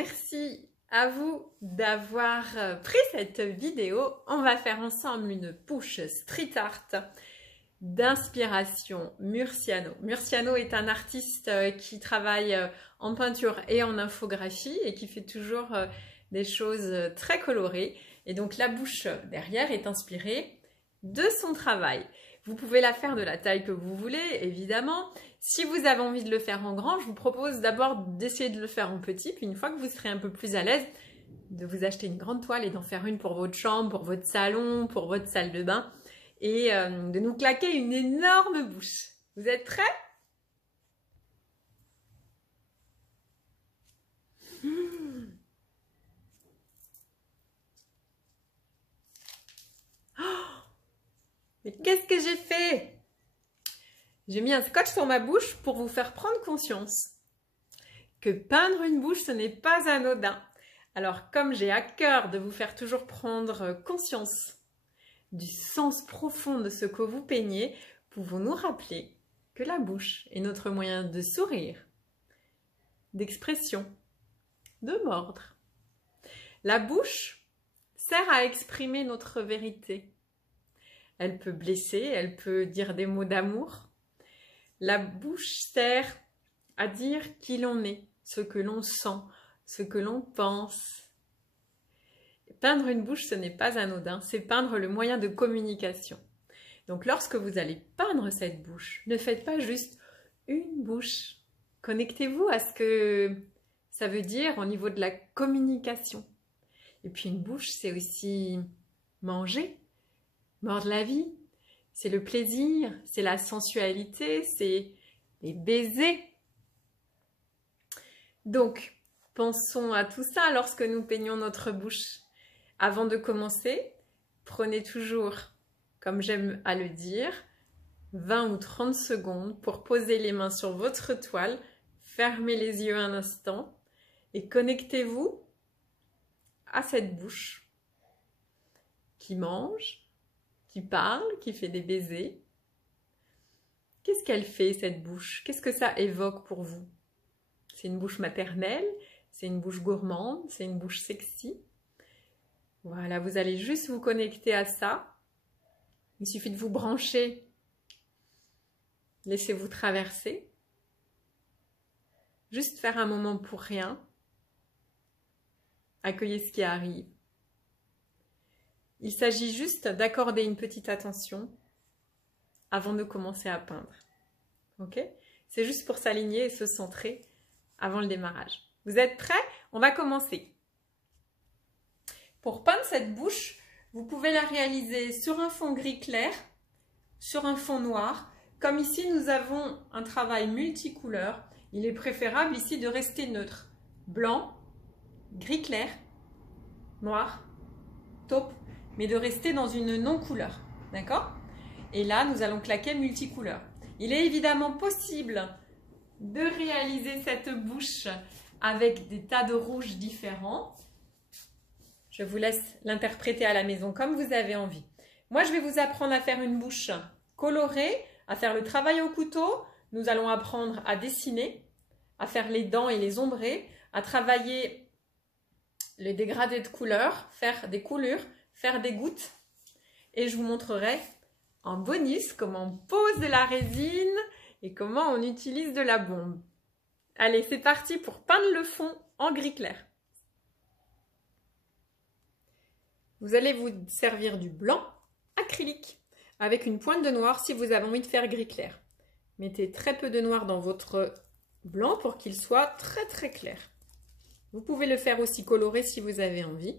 Merci à vous d'avoir pris cette vidéo. On va faire ensemble une bouche street art d'inspiration Murciano. Murciano est un artiste qui travaille en peinture et en infographie et qui fait toujours des choses très colorées. Et donc la bouche derrière est inspirée de son travail. Vous pouvez la faire de la taille que vous voulez, évidemment. Si vous avez envie de le faire en grand, je vous propose d'abord d'essayer de le faire en petit, puis une fois que vous serez un peu plus à l'aise, de vous acheter une grande toile et d'en faire une pour votre chambre, pour votre salon, pour votre salle de bain, et de nous claquer une énorme bouche. Vous êtes prêts? Mais qu'est-ce que j'ai fait? J'ai mis un scotch sur ma bouche pour vous faire prendre conscience que peindre une bouche, ce n'est pas anodin. Alors, comme j'ai à cœur de vous faire toujours prendre conscience du sens profond de ce que vous peignez, pouvons-nous rappeler que la bouche est notre moyen de sourire, d'expression, de mordre. La bouche sert à exprimer notre vérité. Elle peut blesser, elle peut dire des mots d'amour. La bouche sert à dire qui l'on est, ce que l'on sent, ce que l'on pense. Peindre une bouche, ce n'est pas anodin, c'est peindre le moyen de communication. Donc lorsque vous allez peindre cette bouche, ne faites pas juste une bouche. Connectez-vous à ce que ça veut dire au niveau de la communication. Et puis une bouche, c'est aussi manger, mordre la vie. C'est le plaisir, c'est la sensualité, c'est les baisers. Donc, pensons à tout ça lorsque nous peignons notre bouche. Avant de commencer, prenez toujours, comme j'aime à le dire, 20 ou 30 secondes pour poser les mains sur votre toile, fermez les yeux un instant et connectez-vous à cette bouche qui mange, qui parle, qui fait des baisers. Qu'est-ce qu'elle fait, cette bouche? Qu'est-ce que ça évoque pour vous? C'est une bouche maternelle? C'est une bouche gourmande? C'est une bouche sexy? Voilà, vous allez juste vous connecter à ça. Il suffit de vous brancher. Laissez-vous traverser. Juste faire un moment pour rien. Accueillez ce qui arrive. Il s'agit juste d'accorder une petite attention avant de commencer à peindre. Ok? C'est juste pour s'aligner et se centrer avant le démarrage. Vous êtes prêts? On va commencer. Pour peindre cette bouche, vous pouvez la réaliser sur un fond gris clair, sur un fond noir. Comme ici, nous avons un travail multicouleur. Il est préférable ici de rester neutre. Blanc, gris clair, noir, taupe, mais de rester dans une non-couleur, d'accord? Et là, nous allons claquer multicouleur. Il est évidemment possible de réaliser cette bouche avec des tas de rouges différents. Je vous laisse l'interpréter à la maison comme vous avez envie. Moi, je vais vous apprendre à faire une bouche colorée, à faire le travail au couteau. Nous allons apprendre à dessiner, à faire les dents et les ombrés, à travailler les dégradés de couleurs, faire des coulures, faire des gouttes. Et je vous montrerai en bonus comment on pose de la résine et comment on utilise de la bombe. Allez, c'est parti pour peindre le fond en gris clair. Vous allez vous servir du blanc acrylique avec une pointe de noir si vous avez envie de faire gris clair. Mettez très peu de noir dans votre blanc pour qu'il soit très très clair. Vous pouvez le faire aussi coloré si vous avez envie.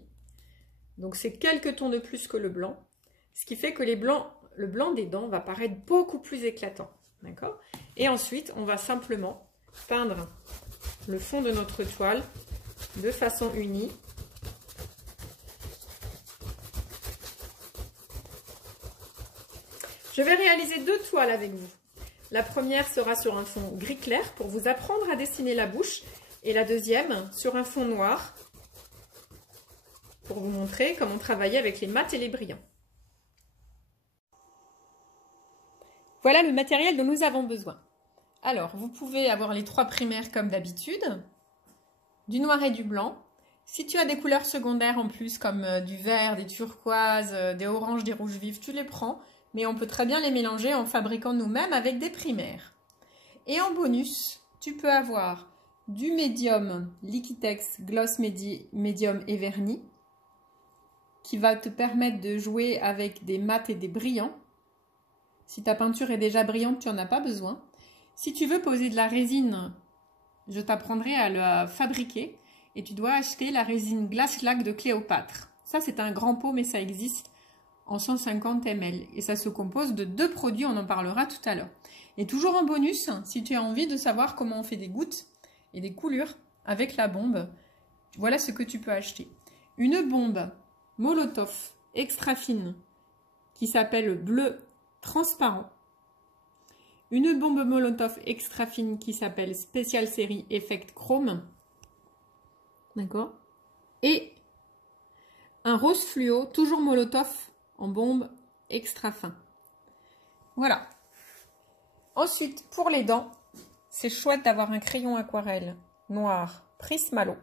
Donc c'est quelques tons de plus que le blanc, ce qui fait que le blanc des dents va paraître beaucoup plus éclatant. D'accord? Et ensuite, on va simplement peindre le fond de notre toile de façon unie. Je vais réaliser deux toiles avec vous. La première sera sur un fond gris clair pour vous apprendre à dessiner la bouche et la deuxième sur un fond noir pour vous montrer comment travailler avec les mats et les brillants. Voilà le matériel dont nous avons besoin. Alors, vous pouvez avoir les 3 primaires comme d'habitude. du noir et du blanc. Si tu as des couleurs secondaires en plus, comme du vert, des turquoises, des oranges, des rouges vifs, tu les prends. Mais on peut très bien les mélanger en fabriquant nous-mêmes avec des primaires. Et en bonus, tu peux avoir du médium Liquitex Gloss Medium et Vernis qui va te permettre de jouer avec des mats et des brillants. Si ta peinture est déjà brillante, tu n'en as pas besoin. Si tu veux poser de la résine, je t'apprendrai à la fabriquer et tu dois acheter la résine Glace Lac de Cléopâtre. Ça, c'est un grand pot, mais ça existe en 150 ml et ça se compose de 2 produits, on en parlera tout à l'heure. Et toujours en bonus, si tu as envie de savoir comment on fait des gouttes et des coulures avec la bombe, voilà ce que tu peux acheter. Une bombe Molotov extra fine qui s'appelle bleu transparent. Une bombe Molotov extra fine qui s'appelle Special Série Effect Chrome. D'accord. Et un rose fluo, toujours Molotov en bombe extra fin. Voilà. Ensuite, pour les dents, c'est chouette d'avoir un crayon aquarelle noir Prismalo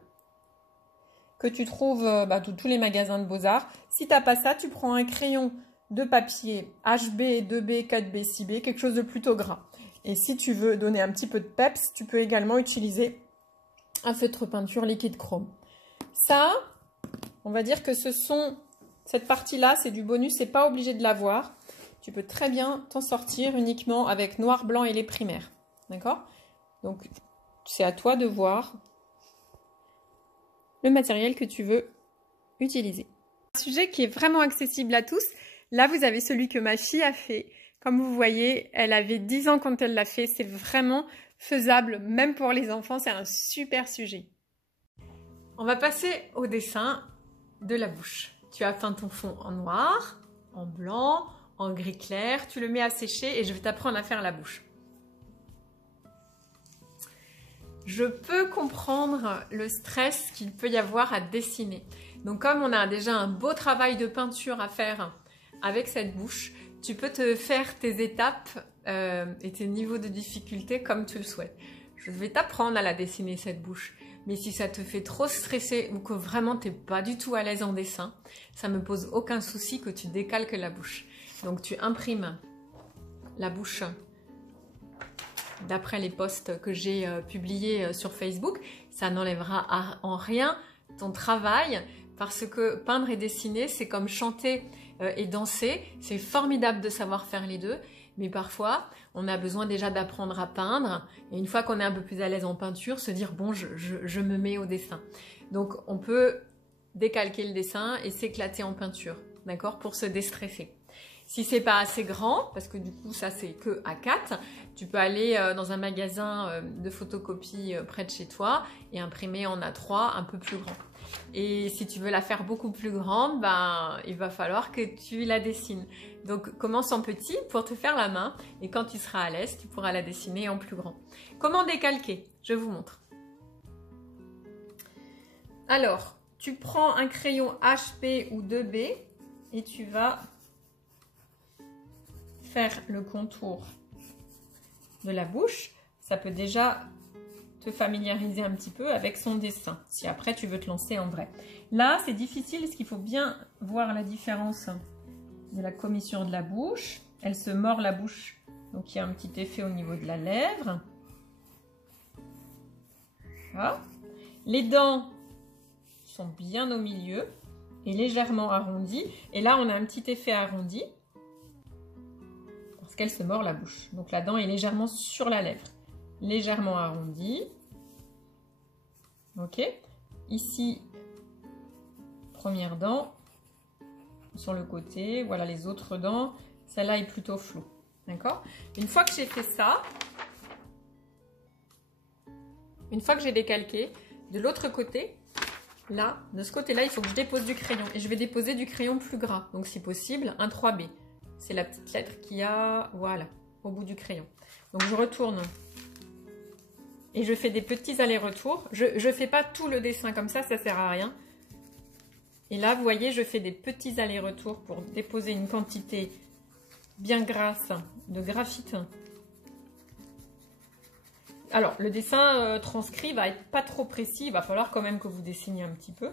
que tu trouves dans tous les magasins de Beaux-Arts. Si tu n'as pas ça, tu prends un crayon de papier HB, 2B, 4B, 6B, quelque chose de plutôt gras. Et si tu veux donner un petit peu de peps, tu peux également utiliser un feutre peinture liquide chrome. Ça, on va dire que cette partie-là, c'est du bonus, c'est pas obligé de l'avoir. Tu peux très bien t'en sortir uniquement avec noir, blanc et les primaires. D'accord? Donc, c'est à toi de voir le matériel que tu veux utiliser. Un sujet qui est vraiment accessible à tous. Là, vous avez celui que ma fille a fait. Comme vous voyez, elle avait 10 ans quand elle l'a fait. C'est vraiment faisable, même pour les enfants. C'est un super sujet. On va passer au dessin de la bouche. Tu as peint ton fond en noir, en blanc, en gris clair. Tu le mets à sécher et je vais t'apprendre à faire la bouche. Je peux comprendre le stress qu'il peut y avoir à dessiner. Donc comme on a déjà un beau travail de peinture à faire avec cette bouche, tu peux te faire tes étapes et tes niveaux de difficulté comme tu le souhaites. Je vais t'apprendre à la dessiner cette bouche. Mais si ça te fait trop stresser ou que vraiment tu n'es pas du tout à l'aise en dessin, ça ne me pose aucun souci que tu décalques la bouche. Donc tu imprimes la bouche d'après les posts que j'ai publiés sur Facebook. Ça n'enlèvera en rien ton travail parce que peindre et dessiner, c'est comme chanter et danser. C'est formidable de savoir faire les deux. Mais parfois, on a besoin déjà d'apprendre à peindre. Et une fois qu'on est un peu plus à l'aise en peinture, se dire, bon, je me mets au dessin. Donc, on peut décalquer le dessin et s'éclater en peinture, d'accord, pour se déstresser. Si c'est pas assez grand, parce que du coup, ça, c'est que A4, tu peux aller dans un magasin de photocopie près de chez toi et imprimer en A3 un peu plus grand. Et si tu veux la faire beaucoup plus grande, il va falloir que tu la dessines. Donc commence en petit pour te faire la main et quand tu seras à l'aise, tu pourras la dessiner en plus grand. Comment décalquer? Je vous montre. Alors, tu prends un crayon HP ou 2B et tu vas faire le contour de la bouche. Ça peut déjà te familiariser un petit peu avec son dessin, si après tu veux te lancer en vrai. Là, c'est difficile parce qu'il faut bien voir la différence de la commissure de la bouche. Elle se mord la bouche, donc il y a un petit effet au niveau de la lèvre. Voilà. Les dents sont bien au milieu et légèrement arrondies. Et là, on a un petit effet arrondi parce qu'elle se mord la bouche. Donc la dent est légèrement sur la lèvre. Légèrement arrondi. Ok. Ici, première dent sur le côté. Voilà les autres dents. Celle-là est plutôt floue. D'accord? Une fois que j'ai fait ça, une fois que j'ai décalqué, de l'autre côté, là, de ce côté-là, il faut que je dépose du crayon. Et je vais déposer du crayon plus gras. Donc si possible, un 3B. C'est la petite lettre qu'il y a, voilà, au bout du crayon. Donc je retourne. Et je fais des petits allers-retours. Je ne fais pas tout le dessin comme ça, ça sert à rien. Et là, vous voyez, je fais des petits allers-retours pour déposer une quantité bien grasse de graphite. Alors, le dessin transcrit va être pas trop précis. Il va falloir quand même que vous dessiniez un petit peu.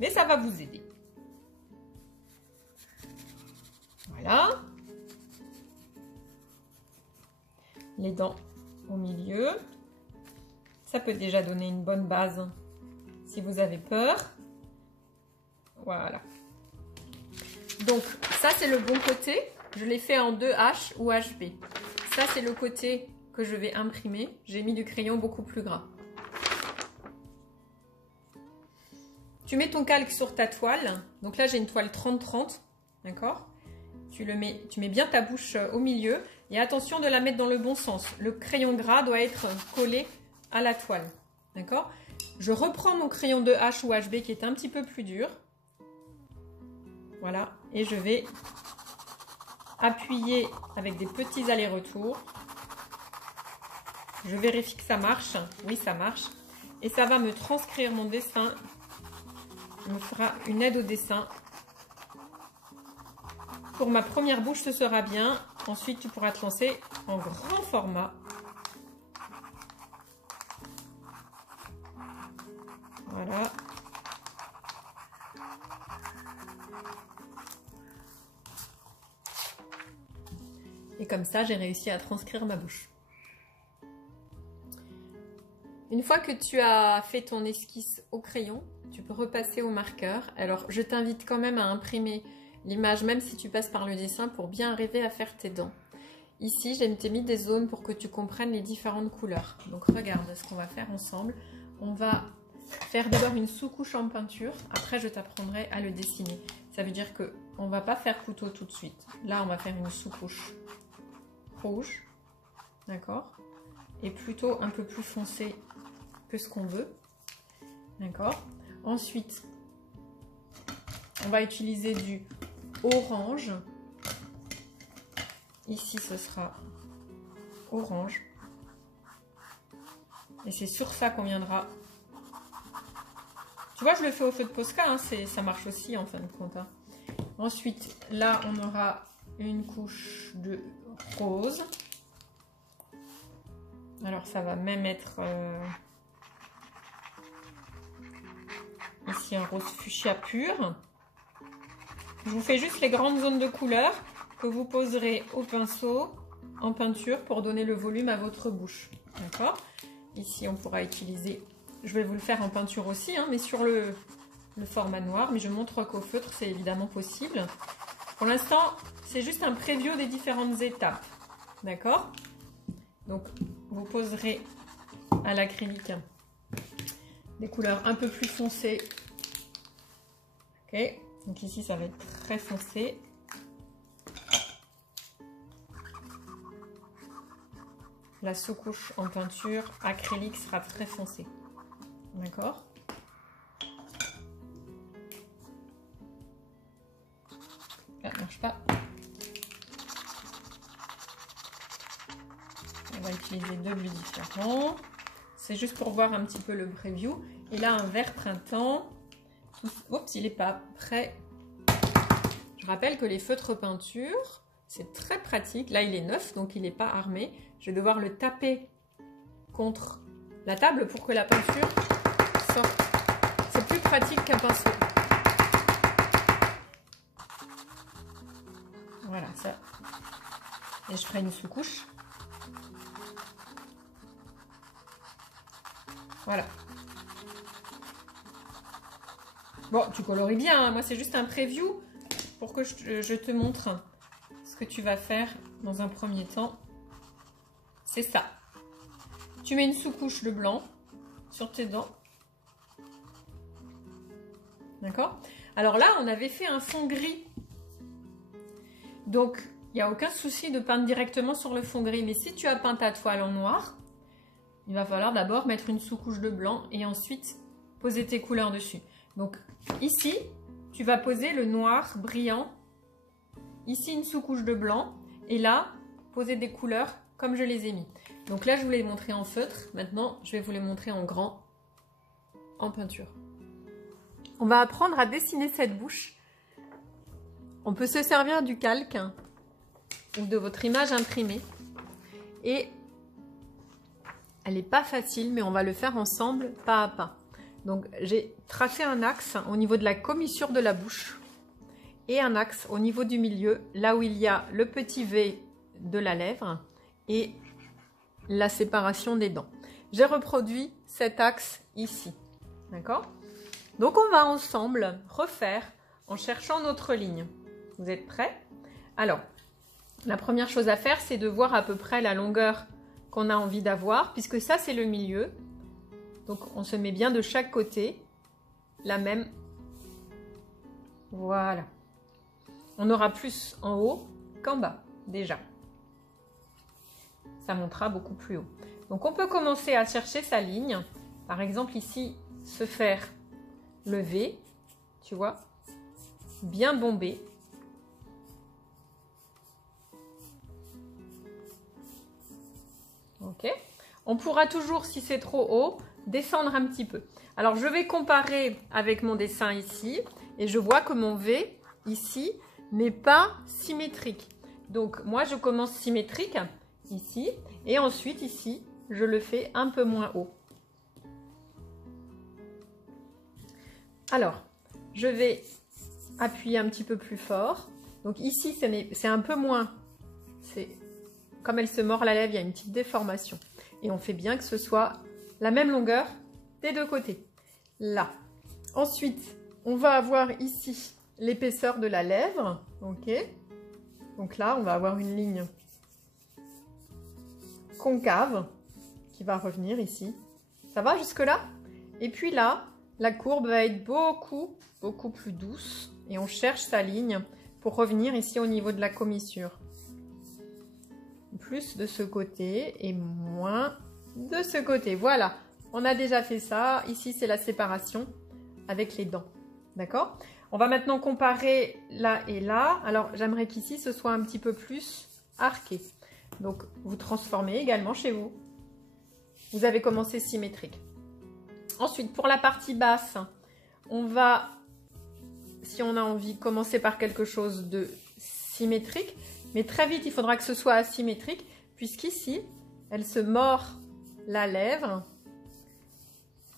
Mais ça va vous aider. Voilà. Les dents au milieu. Ça peut déjà donner une bonne base si vous avez peur. Voilà. Donc, ça, c'est le bon côté. Je l'ai fait en 2H ou HB. Ça, c'est le côté que je vais imprimer. J'ai mis du crayon beaucoup plus gras. Tu mets ton calque sur ta toile. Donc là, j'ai une toile 30-30. D'accord ? Tu mets bien ta bouche au milieu. Et attention de la mettre dans le bon sens. Le crayon gras doit être collé à la toile. D'accord ? Je reprends mon crayon 2H ou HB qui est un petit peu plus dur. Voilà. Et je vais appuyer avec des petits allers-retours. Je vérifie que ça marche. Oui, ça marche. Et ça va me transcrire mon dessin. Ça me fera une aide au dessin. Pour ma première bouche, ce sera bien. Ensuite, tu pourras te lancer en grand format. Voilà. Et comme ça, j'ai réussi à transcrire ma bouche. Une fois que tu as fait ton esquisse au crayon, tu peux repasser au marqueur. Alors, je t'invite quand même à imprimer l'image, même si tu passes par le dessin, pour bien arriver à faire tes dents. Ici, j'ai mis des zones pour que tu comprennes les différentes couleurs. Donc, regarde ce qu'on va faire ensemble. On va faire d'abord une sous-couche en peinture. Après, je t'apprendrai à le dessiner. Ça veut dire qu'on ne va pas faire couteau tout de suite. Là, on va faire une sous-couche rouge. D'accord ? Et plutôt un peu plus foncé que ce qu'on veut. D'accord ? Ensuite, on va utiliser du orange. Ici, ce sera orange. Et c'est sur ça qu'on viendra. Tu vois, je le fais au feu de Posca, hein, ça marche aussi en fin de compte. Hein. Ensuite, là, on aura une couche de rose. Alors, ça va même être ici un rose fuchsia pur. Je vous fais juste les grandes zones de couleur que vous poserez au pinceau en peinture pour donner le volume à votre bouche. D'accord ? Ici, on pourra utiliser, je vais vous le faire en peinture aussi, hein, mais sur le format noir. Mais je montre qu'au feutre, c'est évidemment possible. Pour l'instant, c'est juste un preview des différentes étapes. D'accord ? Donc, vous poserez à l'acrylique des couleurs un peu plus foncées. Ok ? Donc ici, ça va être très foncé. La sous-couche en peinture acrylique sera très foncée. D'accord ? Ça ne marche pas. On va utiliser deux bleus différents. C'est juste pour voir un petit peu le preview. Et là, un vert printemps. Oups, il n'est pas prêt. Je rappelle que les feutres peinture, c'est très pratique. Là, il est neuf, donc il n'est pas armé. Je vais devoir le taper contre la table pour que la peinture sorte. C'est plus pratique qu'un pinceau. Voilà, ça. Et je ferai une sous-couche. Voilà. Bon, tu coloris bien, hein. Moi c'est juste un preview pour que je te montre ce que tu vas faire dans un premier temps. C'est ça. Tu mets une sous-couche de blanc sur tes dents. D'accord ? Alors là, on avait fait un fond gris. Donc, il n'y a aucun souci de peindre directement sur le fond gris. Mais si tu as peint ta toile en noir, il va falloir d'abord mettre une sous-couche de blanc et ensuite poser tes couleurs dessus. Donc ici, tu vas poser le noir brillant. Ici, une sous-couche de blanc. Et là, poser des couleurs comme je les ai mis. Donc là, je vous l'ai montré en feutre. Maintenant, je vais vous les montrer en grand, en peinture. On va apprendre à dessiner cette bouche. On peut se servir du calque ou de votre image imprimée. Et Elle n'est pas facile, mais on va le faire ensemble, pas à pas. Donc, j'ai tracé un axe au niveau de la commissure de la bouche et un axe au niveau du milieu, là où il y a le petit V de la lèvre et la séparation des dents. J'ai reproduit cet axe ici. D'accord? Donc, on va ensemble refaire en cherchant notre ligne. Vous êtes prêts? Alors, la première chose à faire, c'est de voir à peu près la longueur qu'on a envie d'avoir, puisque ça, c'est le milieu. Donc, on se met bien de chaque côté la même. Voilà. On aura plus en haut qu'en bas, déjà. Ça montera beaucoup plus haut. Donc, on peut commencer à chercher sa ligne. Par exemple, ici, se faire le V, tu vois, bien bombé. Ok. On pourra toujours, si c'est trop haut, descendre un petit peu. Alors, je vais comparer avec mon dessin ici et je vois que mon V, ici, n'est pas symétrique. Donc, moi, je commence symétrique ici et ensuite, ici, je le fais un peu moins haut. Alors, je vais appuyer un petit peu plus fort. Donc, ici, c'est un peu moins. Comme elle se mord la lèvre, il y a une petite déformation. Et on fait bien que ce soit la même longueur des deux côtés. Là. Ensuite, on va avoir ici l'épaisseur de la lèvre. Ok. Donc là, on va avoir une ligne concave qui va revenir ici. Ça va jusque-là? Et puis là, la courbe va être beaucoup plus douce. Et on cherche sa ligne pour revenir ici au niveau de la commissure. Plus de ce côté et moins de ce côté. Voilà, on a déjà fait ça. Ici, c'est la séparation avec les dents. D'accord? On va maintenant comparer là et là. Alors, j'aimerais qu'ici, ce soit un petit peu plus arqué. Donc, vous transformez également chez vous. Vous avez commencé symétrique. Ensuite, pour la partie basse, on va, si on a envie, commencer par quelque chose de symétrique. Mais très vite, il faudra que ce soit asymétrique, puisqu'ici, elle se mord la lèvre.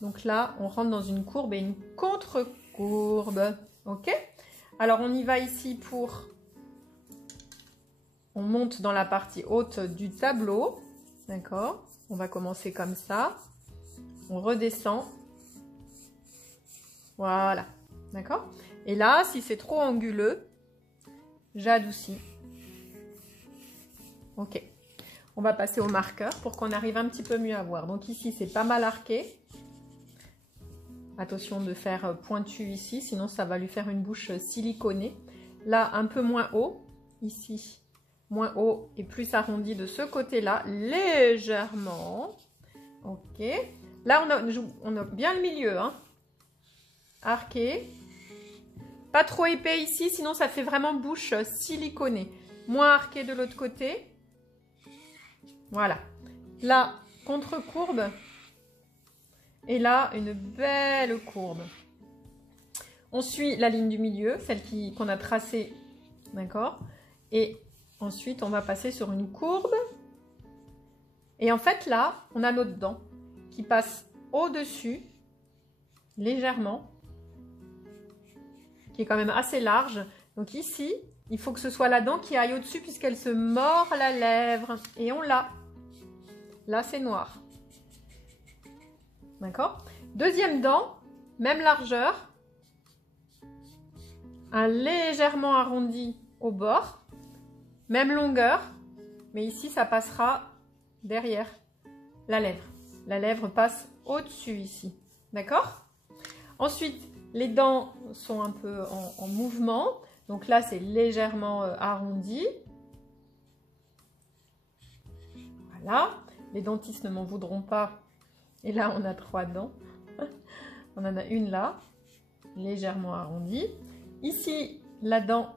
Donc là, on rentre dans une courbe et une contre-courbe. Ok? Alors, on y va ici pour... On monte dans la partie haute du tableau. D'accord? On va commencer comme ça. On redescend. Voilà. D'accord? Et là, si c'est trop anguleux, j'adoucis. Ok, on va passer au marqueur pour qu'on arrive un petit peu mieux à voir. Donc ici, c'est pas mal arqué. Attention de faire pointu ici, sinon ça va lui faire une bouche siliconée. Là, un peu moins haut. Ici, moins haut et plus arrondi de ce côté-là, légèrement. Ok. Là, on a bien le milieu. Hein. Arqué. Pas trop épais ici, sinon ça fait vraiment bouche siliconée. Moins arqué de l'autre côté. Voilà. Là, contre-courbe. Et là, une belle courbe. On suit la ligne du milieu, celle qu'on a tracée. D'accord? Et ensuite, on va passer sur une courbe. Et en fait, là, on a notre dent qui passe au-dessus, légèrement, qui est quand même assez large. Donc ici, il faut que ce soit la dent qui aille au-dessus puisqu'elle se mord la lèvre. Et on l'a. Là, c'est noir. D'accord? Deuxième dent, même largeur. Un légèrement arrondi au bord. Même longueur. Mais ici, ça passera derrière la lèvre. La lèvre passe au-dessus ici. D'accord? Ensuite, les dents sont un peu en mouvement. Donc là, c'est légèrement arrondi. Voilà. Les dentistes ne m'en voudront pas. Et là, on a 3 dents. On en a une là, légèrement arrondie. Ici, la dent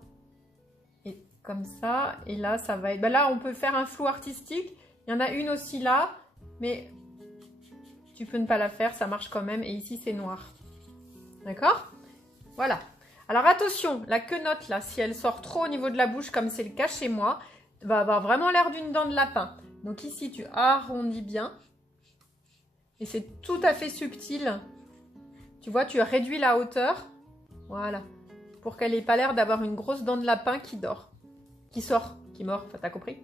est comme ça. Et là, ça va être... Ben là, on peut faire un flou artistique. Il y en a une aussi là. Mais tu peux ne pas la faire, ça marche quand même. Et ici, c'est noir. D'accord? Voilà. Alors, attention, la quenotte là, si elle sort trop au niveau de la bouche, comme c'est le cas chez moi, va avoir vraiment l'air d'une dent de lapin. Donc ici, tu arrondis bien. et c'est tout à fait subtil. Tu vois, tu réduis la hauteur, voilà, pour qu'elle n'ait pas l'air d'avoir une grosse dent de lapin qui dort, qui sort, qui mord, enfin t'as compris.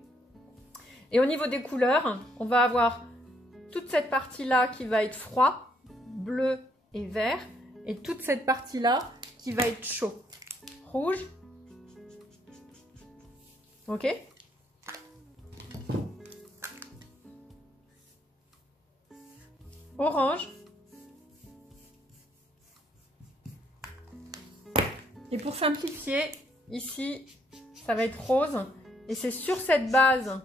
Et au niveau des couleurs, on va avoir toute cette partie-là qui va être froid, bleu et vert, et toute cette partie-là qui va être chaud, rouge, ok? Orange. Et pour simplifier, ici, ça va être rose. Et c'est sur cette base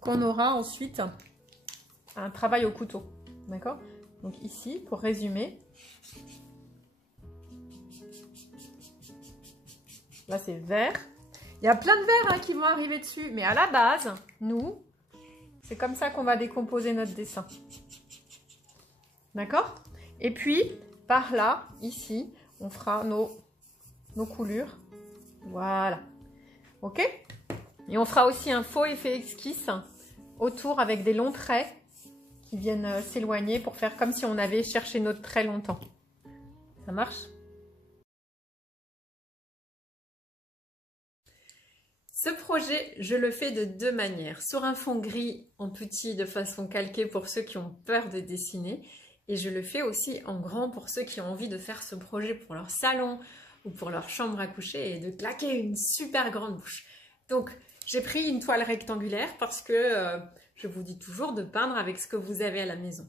qu'on aura ensuite un travail au couteau. D'accord? Donc ici, pour résumer, là c'est vert. Il y a plein de verts qui vont arriver dessus. Mais à la base, nous, c'est comme ça qu'on va décomposer notre dessin. D'accord? Et puis, par là, ici, on fera nos coulures. Voilà. Ok? Et on fera aussi un faux effet esquisse autour avec des longs traits qui viennent s'éloigner pour faire comme si on avait cherché notre trait longtemps. Ça marche? Ce projet, je le fais de deux manières. Sur un fond gris en petit de façon calquée pour ceux qui ont peur de dessiner. Et je le fais aussi en grand pour ceux qui ont envie de faire ce projet pour leur salon ou pour leur chambre à coucher et de claquer une super grande bouche. Donc, j'ai pris une toile rectangulaire parce que je vous dis toujours de peindre avec ce que vous avez à la maison.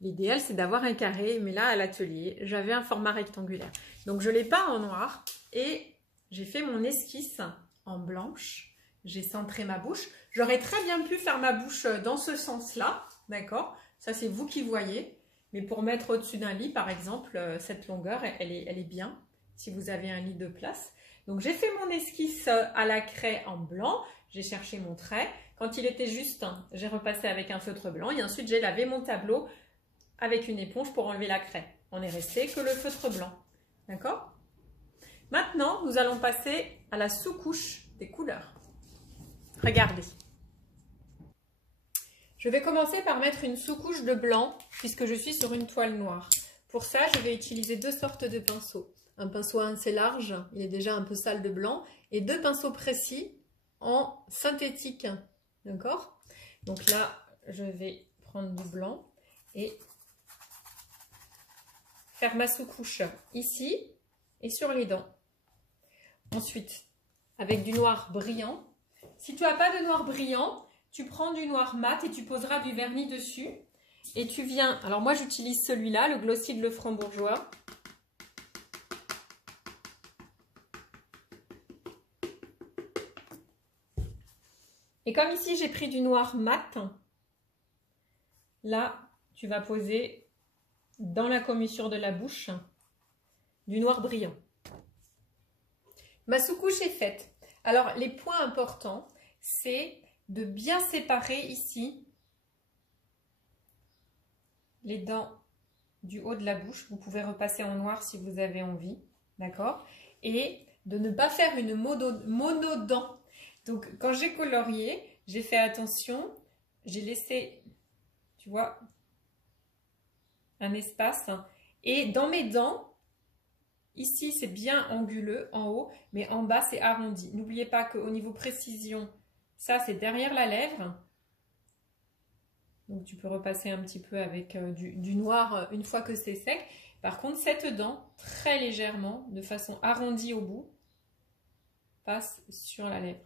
L'idéal, c'est d'avoir un carré, mais là, à l'atelier, j'avais un format rectangulaire. Donc, je l'ai peint en noir et j'ai fait mon esquisse en blanche. J'ai centré ma bouche. J'aurais très bien pu faire ma bouche dans ce sens-là, d'accord? Ça, c'est vous qui voyez. Mais pour mettre au-dessus d'un lit, par exemple, cette longueur, elle est bien, si vous avez un lit de place. Donc, j'ai fait mon esquisse à la craie en blanc. J'ai cherché mon trait. Quand il était juste, j'ai repassé avec un feutre blanc. Et ensuite, j'ai lavé mon tableau avec une éponge pour enlever la craie. On est resté que le feutre blanc. D'accord? Maintenant, nous allons passer à la sous-couche des couleurs. Regardez. Je vais commencer par mettre une sous-couche de blanc puisque je suis sur une toile noire. Pour ça, je vais utiliser deux sortes de pinceaux. Un pinceau assez large, il est déjà un peu sale de blanc, et deux pinceaux précis en synthétique. D'accord? Donc là, je vais prendre du blanc et faire ma sous-couche ici et sur les dents. Ensuite, avec du noir brillant. Si tu n'as pas de noir brillant, tu prends du noir mat et tu poseras du vernis dessus. Et tu viens, alors moi j'utilise celui-là, le Glossy de Lefranc-Bourgeois. Et comme ici j'ai pris du noir mat, là tu vas poser dans la commissure de la bouche du noir brillant. Ma sous-couche est faite. Alors les points importants, c'est de bien séparer ici les dents du haut de la bouche. Vous pouvez repasser en noir si vous avez envie, d'accord? Et de ne pas faire une monodent. Donc quand j'ai colorié, j'ai fait attention, j'ai laissé, tu vois, un espace. Et dans mes dents, ici c'est bien anguleux en haut, mais en bas c'est arrondi. N'oubliez pas qu'au niveau précision, ça c'est derrière la lèvre. Donc tu peux repasser un petit peu avec du noir une fois que c'est sec. Par contre, cette dent, très légèrement, de façon arrondie au bout, passe sur la lèvre.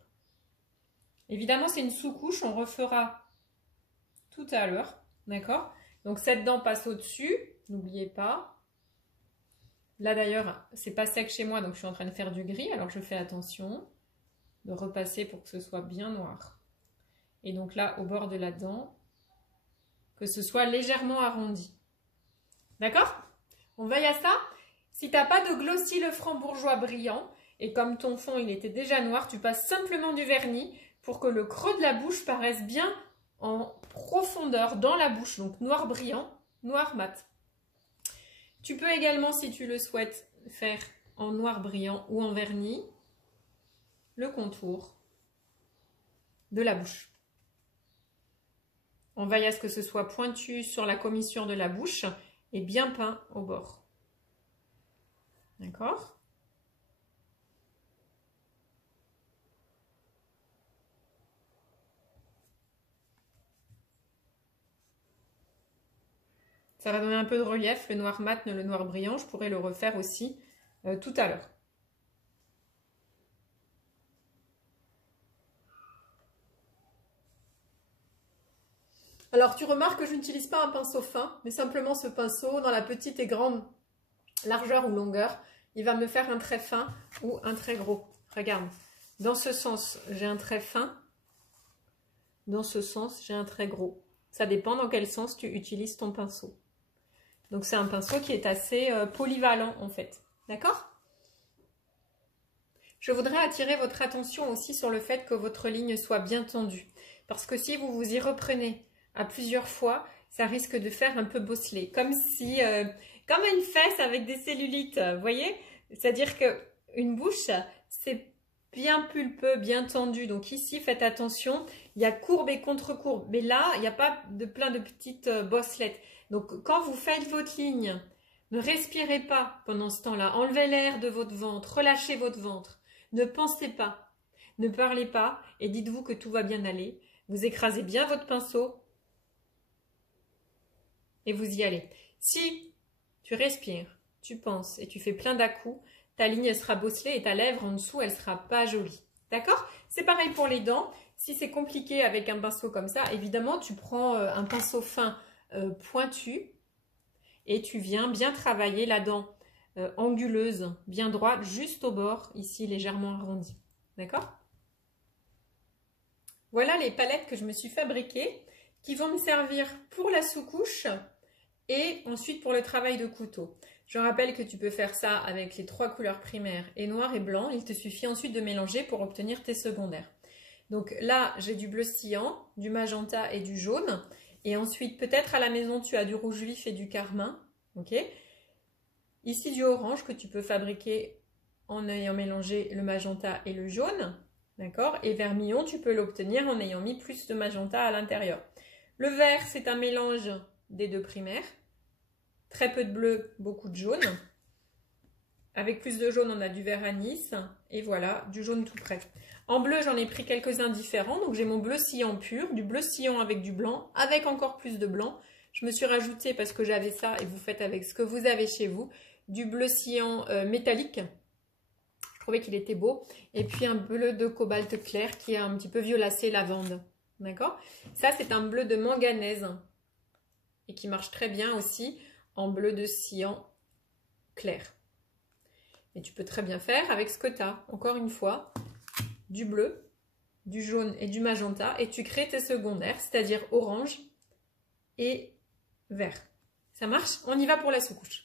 Évidemment, c'est une sous-couche, on refera tout à l'heure, d'accord? Donc cette dent passe au-dessus, n'oubliez pas. Là d'ailleurs, c'est pas sec chez moi, donc je suis en train de faire du gris, alors je fais attention de repasser pour que ce soit bien noir. Et donc là, au bord de la dent, que ce soit légèrement arrondi. D'accord? On veille à ça. Si tu n'as pas de Glossy Lefranc-Bourgeois brillant, et comme ton fond il était déjà noir, tu passes simplement du vernis pour que le creux de la bouche paraisse bien en profondeur dans la bouche. Donc noir brillant, noir mat. Tu peux également, si tu le souhaites, faire en noir brillant ou en vernis le contour de la bouche. On veille à ce que ce soit pointu sur la commissure de la bouche et bien peint au bord. D'accord? Ça va donner un peu de relief, le noir mat, le noir brillant. Je pourrais le refaire aussi tout à l'heure. Alors, tu remarques que je n'utilise pas un pinceau fin, mais simplement ce pinceau dans la petite et grande largeur ou longueur. Il va me faire un trait fin ou un trait gros. Regarde, dans ce sens, j'ai un trait fin. Dans ce sens, j'ai un trait gros. Ça dépend dans quel sens tu utilises ton pinceau. Donc, c'est un pinceau qui est assez polyvalent en fait. D'accord ? Je voudrais attirer votre attention aussi sur le fait que votre ligne soit bien tendue. Parce que si vous vous y reprenez à plusieurs fois, ça risque de faire un peu bosselé. Comme si, comme une fesse avec des cellulites, vous voyez? C'est-à-dire qu'une bouche, c'est bien pulpeux, bien tendu. Donc ici, faites attention, il y a courbe et contre-courbe. Mais là, il n'y a pas plein de petites bosselettes. Donc quand vous faites votre ligne, ne respirez pas pendant ce temps-là. Enlevez l'air de votre ventre, relâchez votre ventre. Ne pensez pas, ne parlez pas et dites-vous que tout va bien aller. Vous écrasez bien votre pinceau et vous y allez. Si tu respires, tu penses et tu fais plein d'à-coups, ta ligne sera bosselée et ta lèvre en dessous, elle ne sera pas jolie. D'accord? C'est pareil pour les dents. Si c'est compliqué avec un pinceau comme ça, évidemment, tu prends un pinceau fin pointu et tu viens bien travailler la dent anguleuse, bien droite, juste au bord, ici légèrement arrondie. D'accord? Voilà les palettes que je me suis fabriquées qui vont me servir pour la sous-couche et ensuite pour le travail de couteau. Je rappelle que tu peux faire ça avec les 3 couleurs primaires et noir et blanc. Il te suffit ensuite de mélanger pour obtenir tes secondaires. Donc là, j'ai du bleu cyan, du magenta et du jaune. Et ensuite, peut-être à la maison, tu as du rouge vif et du carmin. Ok ? Ici, du orange que tu peux fabriquer en ayant mélangé le magenta et le jaune. D'accord ? Et vermillon, tu peux l'obtenir en ayant mis plus de magenta à l'intérieur. Le vert, c'est un mélange des 2 primaires. Très peu de bleu, beaucoup de jaune. Avec plus de jaune, on a du vert anis. Et voilà, du jaune tout prêt. En bleu, j'en ai pris quelques-uns différents. Donc, j'ai mon bleu cyan pur, du bleu cyan avec du blanc, avec encore plus de blanc. Je me suis rajouté, parce que j'avais ça, et vous faites avec ce que vous avez chez vous, du bleu cyan métallique. Je trouvais qu'il était beau. Et puis, un bleu de cobalt clair qui est un petit peu violacé lavande. D'accord? Ça, c'est un bleu de manganèse. Et qui marche très bien aussi en bleu de cyan clair. Et tu peux très bien faire avec ce que tu as. Encore une fois, du bleu, du jaune et du magenta. Et tu crées tes secondaires, c'est-à-dire orange et vert. Ça marche? On y va pour la sous-couche.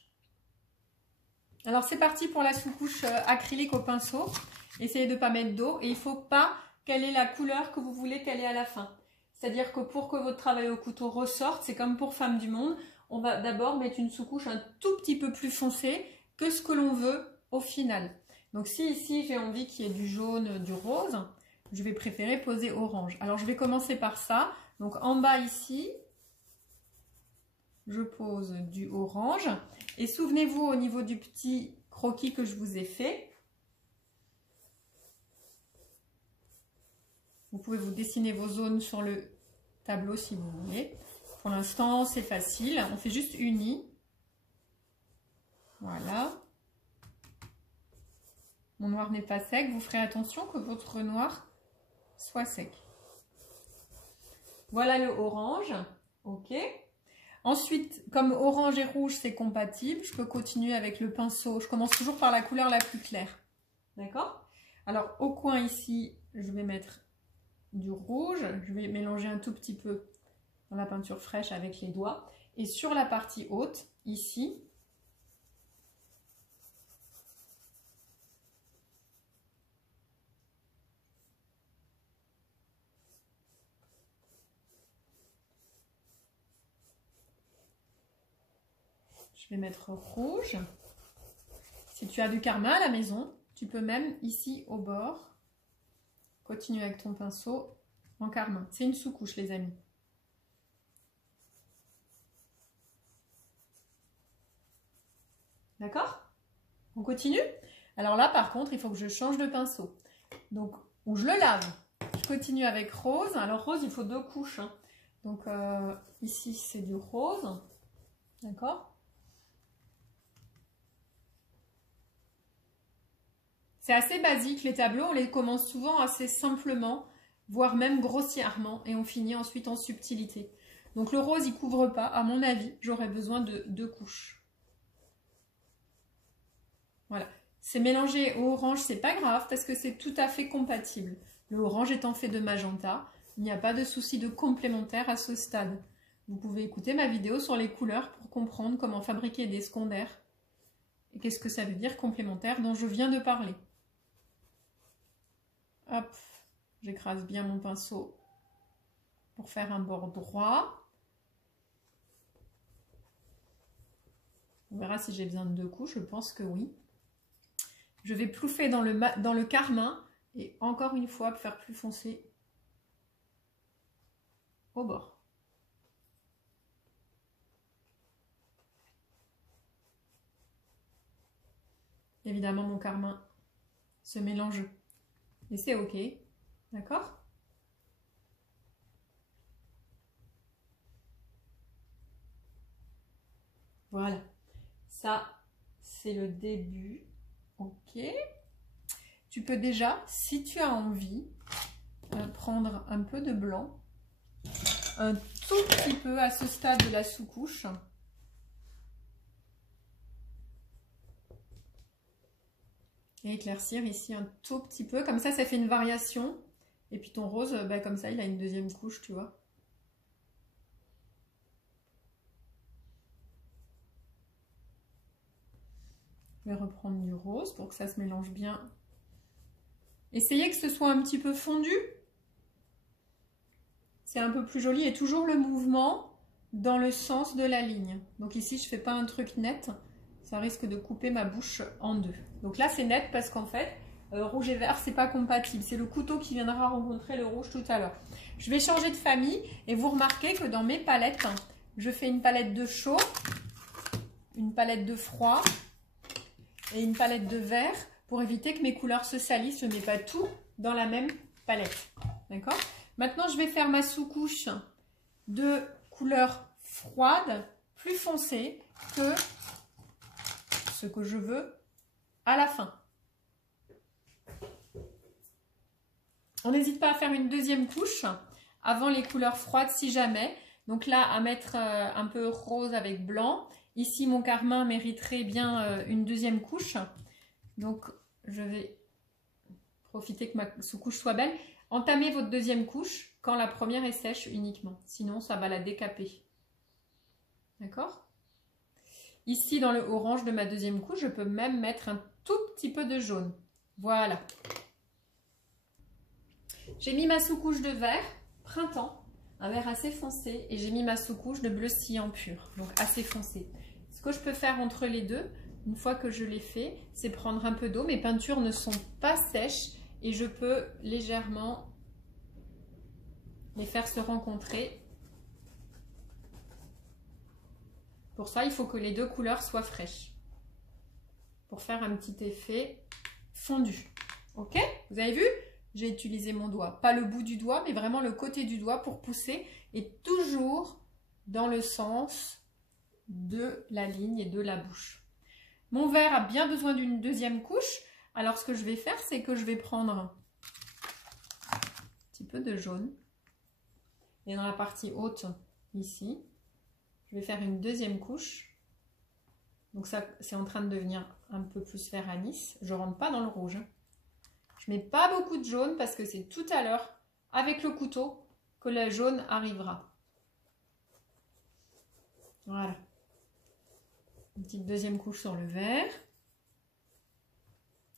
Alors c'est parti pour la sous-couche acrylique au pinceau. Essayez de ne pas mettre d'eau. Et il ne faut pas qu'elle ait la couleur que vous voulez qu'elle ait à la fin. C'est-à-dire que pour que votre travail au couteau ressorte, c'est comme pour Femme du Monde, on va d'abord mettre une sous-couche un tout petit peu plus foncée que ce que l'on veut au final. Donc si ici j'ai envie qu'il y ait du jaune, du rose, je vais préférer poser orange. Alors je vais commencer par ça. Donc en bas ici, je pose du orange. Et souvenez-vous au niveau du petit croquis que je vous ai fait, vous pouvez vous dessiner vos zones sur le tableau si vous voulez. Pour l'instant, c'est facile. On fait juste uni. Voilà. Mon noir n'est pas sec. Vous ferez attention que votre noir soit sec. Voilà le orange. Ok. Ensuite, comme orange et rouge, c'est compatible, je peux continuer avec le pinceau. Je commence toujours par la couleur la plus claire. D'accord? Alors, au coin ici, je vais mettre du rouge. Je vais mélanger un tout petit peu dans la peinture fraîche avec les doigts. Et sur la partie haute, ici, je vais mettre rouge. Si tu as du carmin à la maison, tu peux même ici au bord continuer avec ton pinceau en carmin. C'est une sous-couche les amis. D'accord? On continue? Alors là, par contre, il faut que je change de pinceau. Donc, ou je le lave. Je continue avec rose. Alors, rose, il faut 2 couches. Hein. Donc, ici, c'est du rose. D'accord? C'est assez basique, les tableaux. On les commence souvent assez simplement, voire même grossièrement. Et on finit ensuite en subtilité. Donc, le rose, il ne couvre pas. À mon avis, j'aurais besoin de 2 couches. Voilà. C'est mélangé au orange, c'est pas grave parce que c'est tout à fait compatible. Le orange étant fait de magenta, il n'y a pas de souci de complémentaire à ce stade. Vous pouvez écouter ma vidéo sur les couleurs pour comprendre comment fabriquer des secondaires et qu'est-ce que ça veut dire complémentaire dont je viens de parler. Hop, j'écrase bien mon pinceau pour faire un bord droit. On verra si j'ai besoin de 2 couches, je pense que oui. Je vais plouffer dans le carmin et encore une fois faire plus foncé au bord. Évidemment, mon carmin se mélange, mais c'est ok, d'accord? Voilà, ça c'est le début. Ok, tu peux déjà, si tu as envie, prendre un peu de blanc, un tout petit peu à ce stade de la sous-couche. Et éclaircir ici un tout petit peu, comme ça fait une variation. Et puis ton rose, bah, comme ça il a une 2e couche, tu vois. Je vais reprendre du rose pour que ça se mélange bien. Essayez que ce soit un petit peu fondu. C'est un peu plus joli et toujours le mouvement dans le sens de la ligne. Donc ici, je ne fais pas un truc net. Ça risque de couper ma bouche en 2. Donc là, c'est net parce qu'en fait, rouge et vert, c'est pas compatible. C'est le couteau qui viendra rencontrer le rouge tout à l'heure. Je vais changer de famille et vous remarquez que dans mes palettes, je fais une palette de chaud, une palette de froid et une palette de vert pour éviter que mes couleurs se salissent. Je ne mets pas tout dans la même palette. D'accord? Maintenant, je vais faire ma sous-couche de couleur froide, plus foncée que ce que je veux à la fin. On n'hésite pas à faire une 2e couche avant les couleurs froides si jamais. Donc là, à mettre un peu rose avec blanc. Ici, mon carmin mériterait bien une 2e couche. Donc, je vais profiter que ma sous-couche soit belle. Entamez votre 2e couche quand la première est sèche uniquement. Sinon, ça va la décaper. D'accord? Ici, dans le orange de ma 2e couche, je peux même mettre un tout petit peu de jaune. Voilà. J'ai mis ma sous-couche de vert, printemps, un vert assez foncé. Et j'ai mis ma sous-couche de bleu cyan pur, donc assez foncé. Ce que je peux faire entre les deux, une fois que je l'ai fait, c'est prendre un peu d'eau. Mes peintures ne sont pas sèches et je peux légèrement les faire se rencontrer. Pour ça, il faut que les 2 couleurs soient fraîches. Pour faire un petit effet fondu. Ok? Vous avez vu? J'ai utilisé mon doigt. Pas le bout du doigt, mais vraiment le côté du doigt pour pousser. Et toujours dans le sens de la ligne et de la bouche. Mon vert a bien besoin d'une 2e couche. Alors, ce que je vais faire, c'est que je vais prendre un petit peu de jaune. Et dans la partie haute, ici, je vais faire une 2e couche. Donc ça, c'est en train de devenir un peu plus vert anis. Je ne rentre pas dans le rouge. Je ne mets pas beaucoup de jaune parce que c'est tout à l'heure, avec le couteau, que le jaune arrivera. Voilà. Une petite 2e couche sur le vert.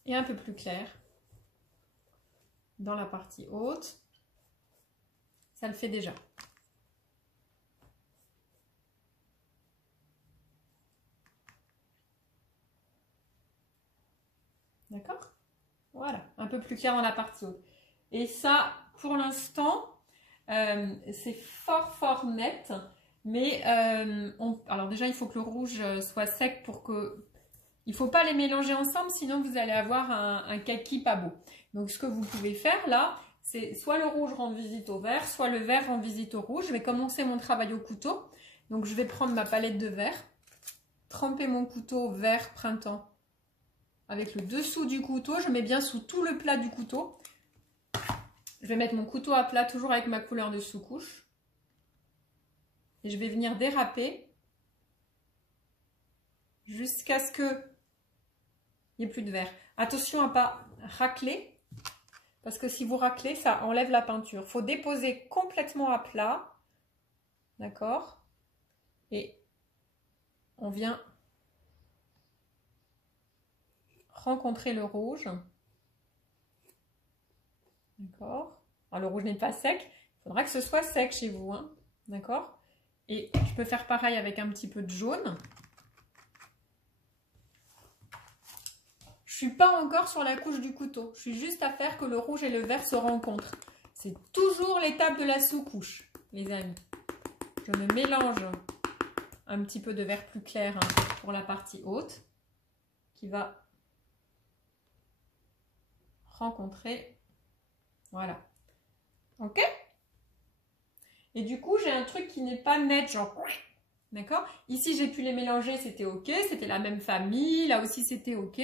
Et un peu plus clair dans la partie haute. Ça le fait déjà. D'accord? Voilà, un peu plus clair dans la partie haute. Et ça, pour l'instant, c'est fort net. Mais, alors déjà, il faut que le rouge soit sec pour que Il ne faut pas les mélanger ensemble, sinon vous allez avoir un kaki pas beau. Donc, ce que vous pouvez faire là, c'est soit le rouge rend visite au vert, soit le vert rend visite au rouge. Je vais commencer mon travail au couteau. Donc, je vais prendre ma palette de vert, tremper mon couteau vert printemps avec le dessous du couteau. Je mets bien sous tout le plat du couteau. Je vais mettre mon couteau à plat toujours avec ma couleur de sous-couche. Et je vais venir déraper jusqu'à ce que il n'y ait plus de vert. Attention à ne pas racler, parce que si vous raclez, ça enlève la peinture. Il faut déposer complètement à plat. D'accord? Et on vient rencontrer le rouge. D'accord? Alors, le rouge n'est pas sec. Il faudra que ce soit sec chez vous. Hein? D'accord? Et je peux faire pareil avec un petit peu de jaune. Je ne suis pas encore sur la couche du couteau. Je suis juste à faire que le rouge et le vert se rencontrent. C'est toujours l'étape de la sous-couche, les amis. Je me mélange un petit peu de vert plus clair pour la partie haute qui va rencontrer. Voilà. Ok? Et du coup, j'ai un truc qui n'est pas net, genre... D'accord? Ici, j'ai pu les mélanger, c'était ok. C'était la même famille. Là aussi, c'était ok.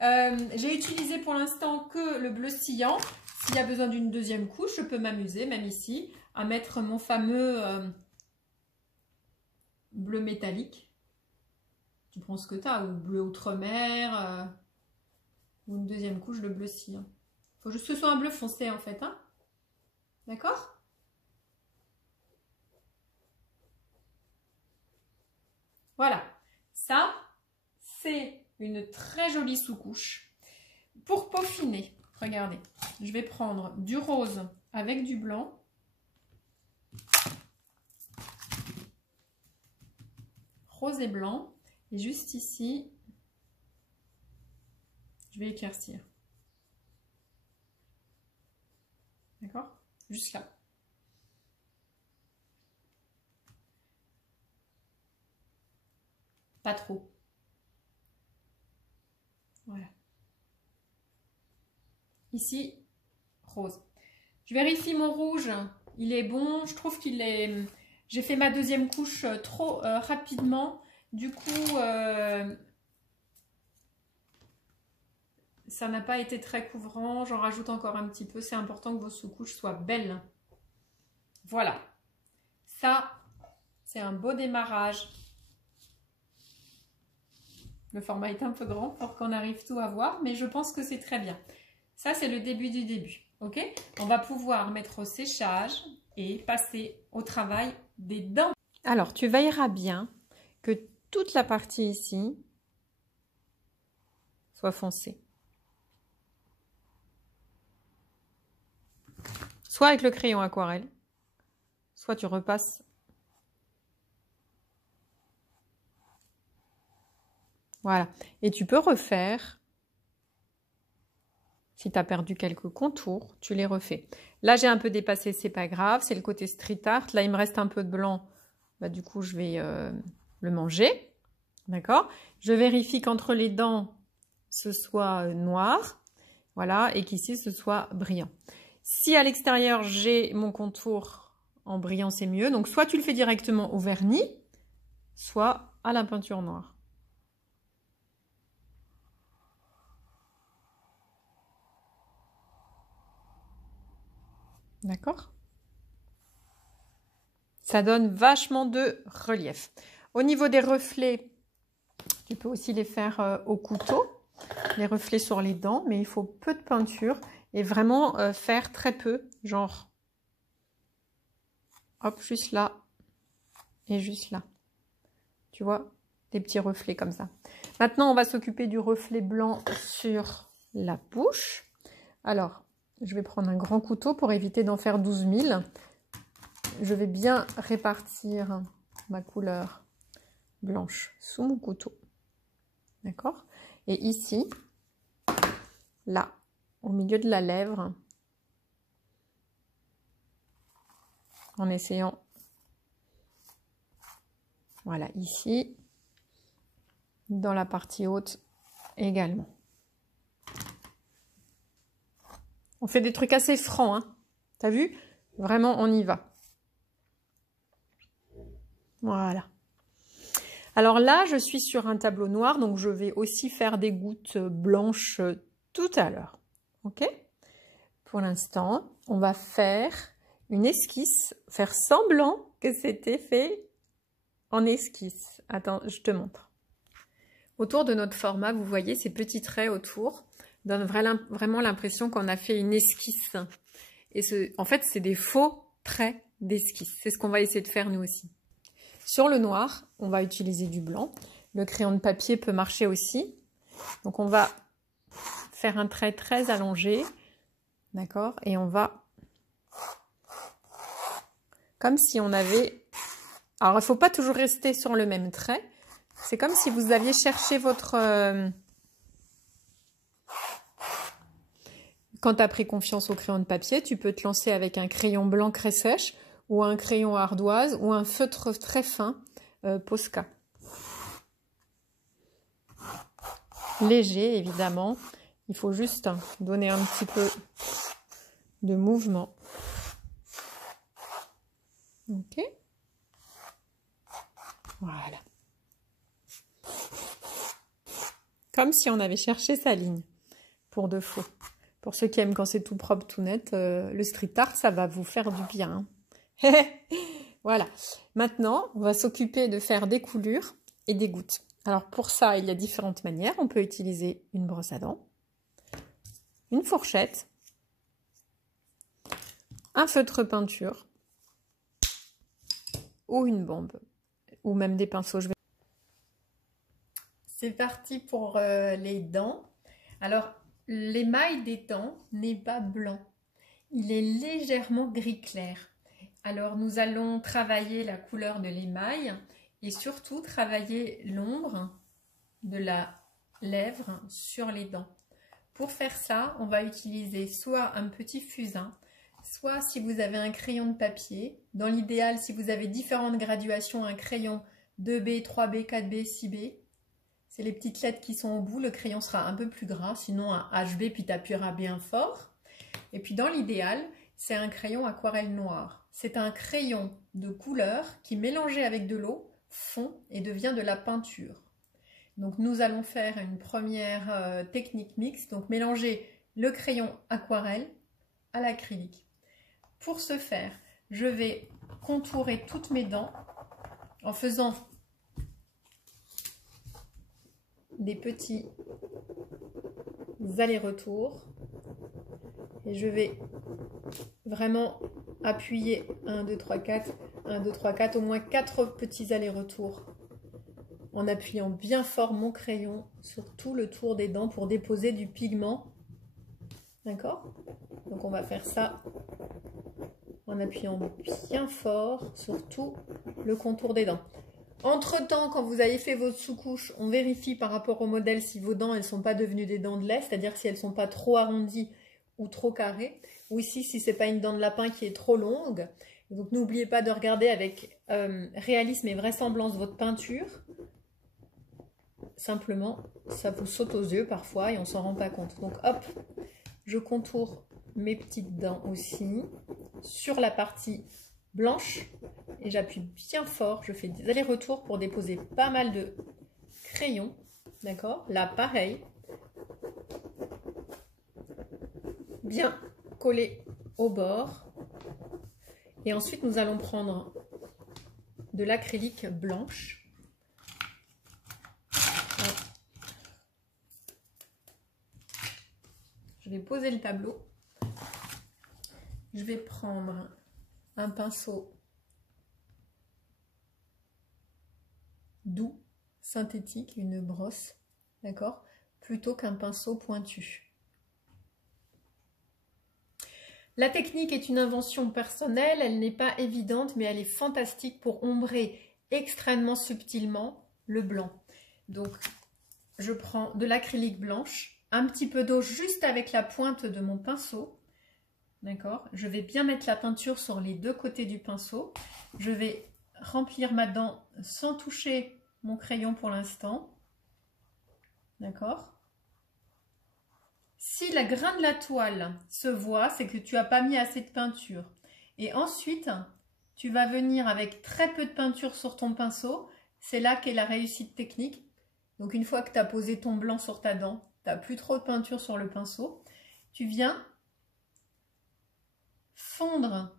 J'ai utilisé pour l'instant que le bleu cyan. S'il y a besoin d'une deuxième couche, je peux m'amuser, même ici, à mettre mon fameux bleu métallique. Tu prends ce que tu as, ou bleu outre-mer, ou une deuxième couche de bleu cyan. Il faut juste que ce soit un bleu foncé en fait. Hein? D'accord? Voilà. Ça, c'est une très jolie sous-couche. Pour peaufiner, regardez, je vais prendre du rose avec du blanc. Rose et blanc. Et juste ici, je vais éclaircir. D'accord? Juste là. Pas trop. Voilà. Ici, rose. Je vérifie mon rouge. Il est bon. Je trouve qu'il est... J'ai fait ma deuxième couche trop rapidement. Du coup, ça n'a pas été très couvrant. J'en rajoute encore un petit peu. C'est important que vos sous-couches soient belles. Voilà. Ça, c'est un beau démarrage. Le format est un peu grand pour qu'on arrive tout à voir, mais je pense que c'est très bien. Ça, c'est le début du début. Ok? On va pouvoir mettre au séchage et passer au travail des dents. Alors, tu veilleras bien que toute la partie ici soit foncée. Soit avec le crayon aquarelle, soit tu repasses. Voilà. Et tu peux refaire. Si tu as perdu quelques contours, tu les refais. Là, j'ai un peu dépassé, c'est pas grave. C'est le côté street art. Là, il me reste un peu de blanc. Bah, du coup, je vais le manger. D'accord? Je vérifie qu'entre les dents, ce soit noir. Voilà. Et qu'ici, ce soit brillant. Si à l'extérieur, j'ai mon contour en brillant, c'est mieux. Donc, soit tu le fais directement au vernis, soit à la peinture noire. D'accord? Ça donne vachement de relief. Au niveau des reflets, tu peux aussi les faire au couteau, les reflets sur les dents, mais il faut peu de peinture et vraiment faire très peu, genre, hop, juste là et juste là. Tu vois, des petits reflets comme ça. Maintenant, on va s'occuper du reflet blanc sur la bouche. Alors, je vais prendre un grand couteau pour éviter d'en faire 12 000. Je vais bien répartir ma couleur blanche sous mon couteau. D'accord? Et ici, là, au milieu de la lèvre, en essayant, voilà, ici, dans la partie haute également. On fait des trucs assez francs, hein. T'as vu? Vraiment, on y va. Voilà. Alors là, je suis sur un tableau noir, donc je vais aussi faire des gouttes blanches tout à l'heure. Ok? Pour l'instant, on va faire une esquisse, faire semblant que c'était fait en esquisse. Attends, je te montre. Autour de notre format, vous voyez ces petits traits autour, donnent vraiment l'impression qu'on a fait une esquisse. Et en fait, c'est des faux traits d'esquisse. C'est ce qu'on va essayer de faire nous aussi. Sur le noir, on va utiliser du blanc. Le crayon de papier peut marcher aussi. Donc on va faire un trait très allongé. D'accord? Et on va... Comme si on avait... Alors il ne faut pas toujours rester sur le même trait. C'est comme si vous aviez cherché votre... Quand tu as pris confiance au crayon de papier, tu peux te lancer avec un crayon blanc craie sèche ou un crayon ardoise ou un feutre très fin Posca. Léger, évidemment. Il faut juste donner un petit peu de mouvement. Ok. Voilà. Comme si on avait cherché sa ligne pour de faux. Pour ceux qui aiment quand c'est tout propre, tout net, le street art, ça va vous faire du bien. Voilà. Maintenant, on va s'occuper de faire des coulures et des gouttes. Alors pour ça, il y a différentes manières. On peut utiliser une brosse à dents, une fourchette, un feutre peinture ou une bombe, ou même des pinceaux. C'est parti pour les dents. Alors, l'émail des dents n'est pas blanc. Il est légèrement gris clair. Alors, nous allons travailler la couleur de l'émail et surtout travailler l'ombre de la lèvre sur les dents. Pour faire ça, on va utiliser soit un petit fusain, soit si vous avez un crayon de papier. Dans l'idéal, si vous avez différentes graduations, un crayon 2B, 3B, 4B, 6B. C'est les petites lettres qui sont au bout. Le crayon sera un peu plus gras, sinon un HB, puis tu appuieras bien fort. Et puis dans l'idéal, c'est un crayon aquarelle noir. C'est un crayon de couleur qui, mélangé avec de l'eau, fond et devient de la peinture. Donc nous allons faire une première technique mixte, donc mélanger le crayon aquarelle à l'acrylique. Pour ce faire, je vais contourer toutes mes dents en faisant des petits allers-retours et je vais vraiment appuyer 1, 2, 3, 4, 1, 2, 3, 4, au moins 4 petits allers-retours en appuyant bien fort mon crayon sur tout le tour des dents pour déposer du pigment. D'accord? Donc on va faire ça en appuyant bien fort sur tout le contour des dents. Entre-temps, quand vous avez fait votre sous-couche, on vérifie par rapport au modèle si vos dents, elles ne sont pas devenues des dents de lait, c'est-à-dire si elles ne sont pas trop arrondies ou trop carrées, ou ici, si ce n'est pas une dent de lapin qui est trop longue. Donc n'oubliez pas de regarder avec réalisme et vraisemblance votre peinture. Simplement, ça vous saute aux yeux parfois et on ne s'en rend pas compte. Donc hop, je contourne mes petites dents aussi sur la partie blanche et j'appuie bien fort, je fais des allers-retours pour déposer pas mal de crayons, d'accord? Là pareil, bien collé au bord et ensuite nous allons prendre de l'acrylique blanche. Je vais poser le tableau, je vais prendre un pinceau doux, synthétique, une brosse, d'accord, plutôt qu'un pinceau pointu. La technique est une invention personnelle, elle n'est pas évidente, mais elle est fantastique pour ombrer extrêmement subtilement le blanc. Donc, je prends de l'acrylique blanche, un petit peu d'eau juste avec la pointe de mon pinceau. D'accord, je vais bien mettre la peinture sur les deux côtés du pinceau. Je vais remplir ma dent sans toucher mon crayon pour l'instant. D'accord, Si la grain de la toile se voit, c'est que tu n'as pas mis assez de peinture. Et ensuite, tu vas venir avec très peu de peinture sur ton pinceau. C'est là qu'est la réussite technique. Donc une fois que tu as posé ton blanc sur ta dent, tu n'as plus trop de peinture sur le pinceau. Tu viens fondre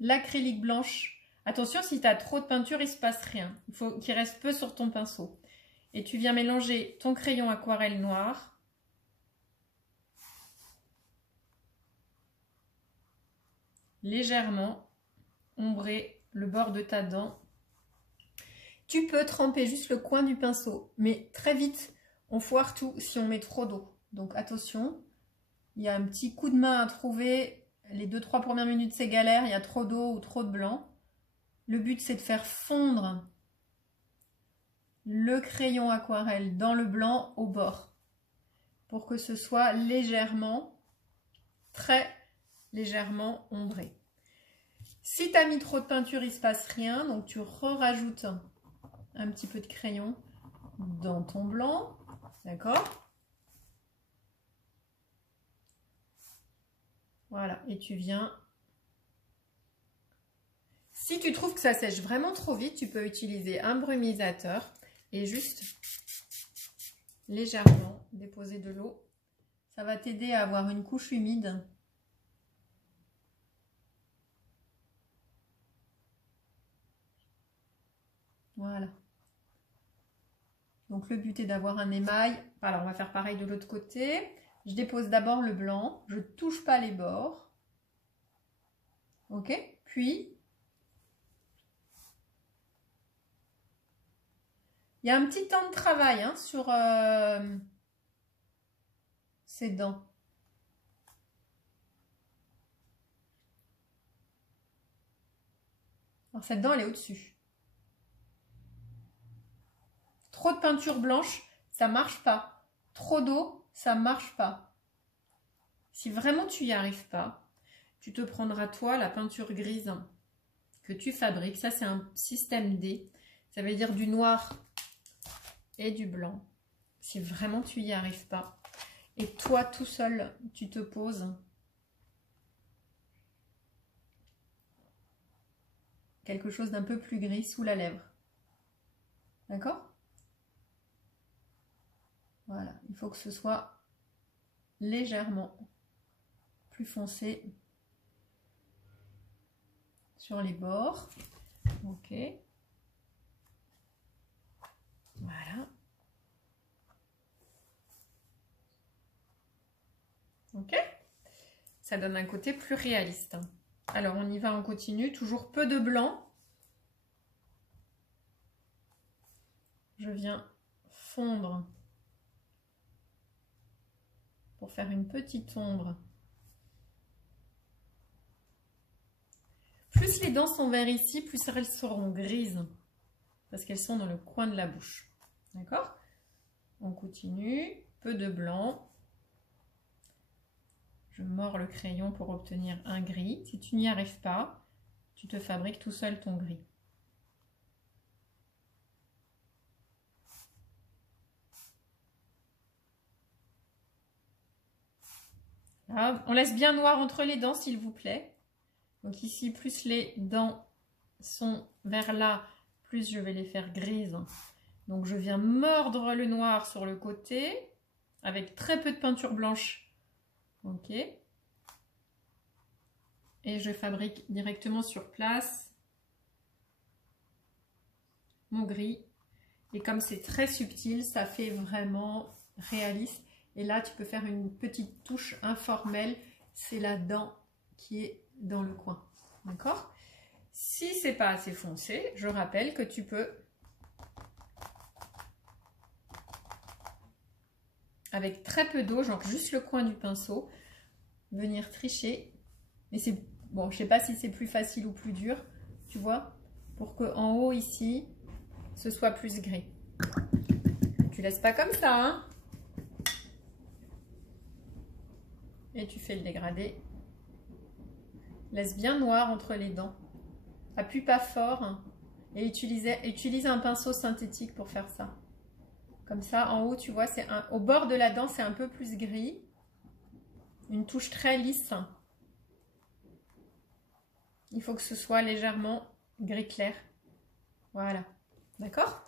l'acrylique blanche. Attention, si tu as trop de peinture, il ne se passe rien. Il faut qu'il reste peu sur ton pinceau. Et tu viens mélanger ton crayon aquarelle noir légèrement ombrer le bord de ta dent. Tu peux tremper juste le coin du pinceau, mais très vite, on foire tout si on met trop d'eau. Donc attention, il y a un petit coup de main à trouver. Les 2-3 premières minutes, c'est galère, il y a trop d'eau ou trop de blanc. Le but, c'est de faire fondre le crayon aquarelle dans le blanc au bord pour que ce soit légèrement, très légèrement ombré. Si tu as mis trop de peinture, il ne se passe rien. Donc tu rajoutes un petit peu de crayon dans ton blanc. D'accord? Voilà. Et tu viens... Si tu trouves que ça sèche vraiment trop vite, tu peux utiliser un brumisateur et juste légèrement déposer de l'eau. Ça va t'aider à avoir une couche humide. Voilà. Donc le but est d'avoir un émail. Alors on va faire pareil de l'autre côté. Je dépose d'abord le blanc. Je ne touche pas les bords. Ok. Puis, il y a un petit temps de travail hein, sur ces dents. Alors cette dent, elle est au-dessus. Trop de peinture blanche, ça marche pas. Trop d'eau, ça marche pas. Si vraiment tu n'y arrives pas, tu te prendras toi la peinture grise que tu fabriques. Ça, c'est un système D. Ça veut dire du noir et du blanc. Si vraiment tu n'y arrives pas. Et toi, tout seul, tu te poses quelque chose d'un peu plus gris sous la lèvre. D'accord ? Voilà, il faut que ce soit légèrement plus foncé sur les bords. Ok. Voilà. Ok. Ça donne un côté plus réaliste. Alors, on y va, on continue. Toujours peu de blanc. Je viens fondre pour faire une petite ombre. Plus les dents sont vers ici, plus elles seront grises. Parce qu'elles sont dans le coin de la bouche. D'accord? On continue. Peu de blanc. Je mords le crayon pour obtenir un gris. Si tu n'y arrives pas, tu te fabriques tout seul ton gris. Là, on laisse bien noir entre les dents, s'il vous plaît. Donc ici, plus les dents sont vers là, plus je vais les faire grises. Donc je viens mordre le noir sur le côté, avec très peu de peinture blanche. Ok. Et je fabrique directement sur place mon gris. Et comme c'est très subtil, ça fait vraiment réaliste. Et là, tu peux faire une petite touche informelle. C'est la dent qui est dans le coin. D'accord? Si c'est pas assez foncé, je rappelle que tu peux, avec très peu d'eau, genre juste le coin du pinceau, venir tricher. Mais c'est bon, je sais pas si c'est plus facile ou plus dur, tu vois, pour que en haut ici, ce soit plus gris. Tu laisses pas comme ça, hein? Et tu fais le dégradé. Laisse bien noir entre les dents. Appuie pas fort hein, et utilise un pinceau synthétique pour faire ça. Comme ça, en haut, tu vois, au bord de la dent, c'est un peu plus gris. une touche très lisse. Il faut que ce soit légèrement gris clair. Voilà, d'accord?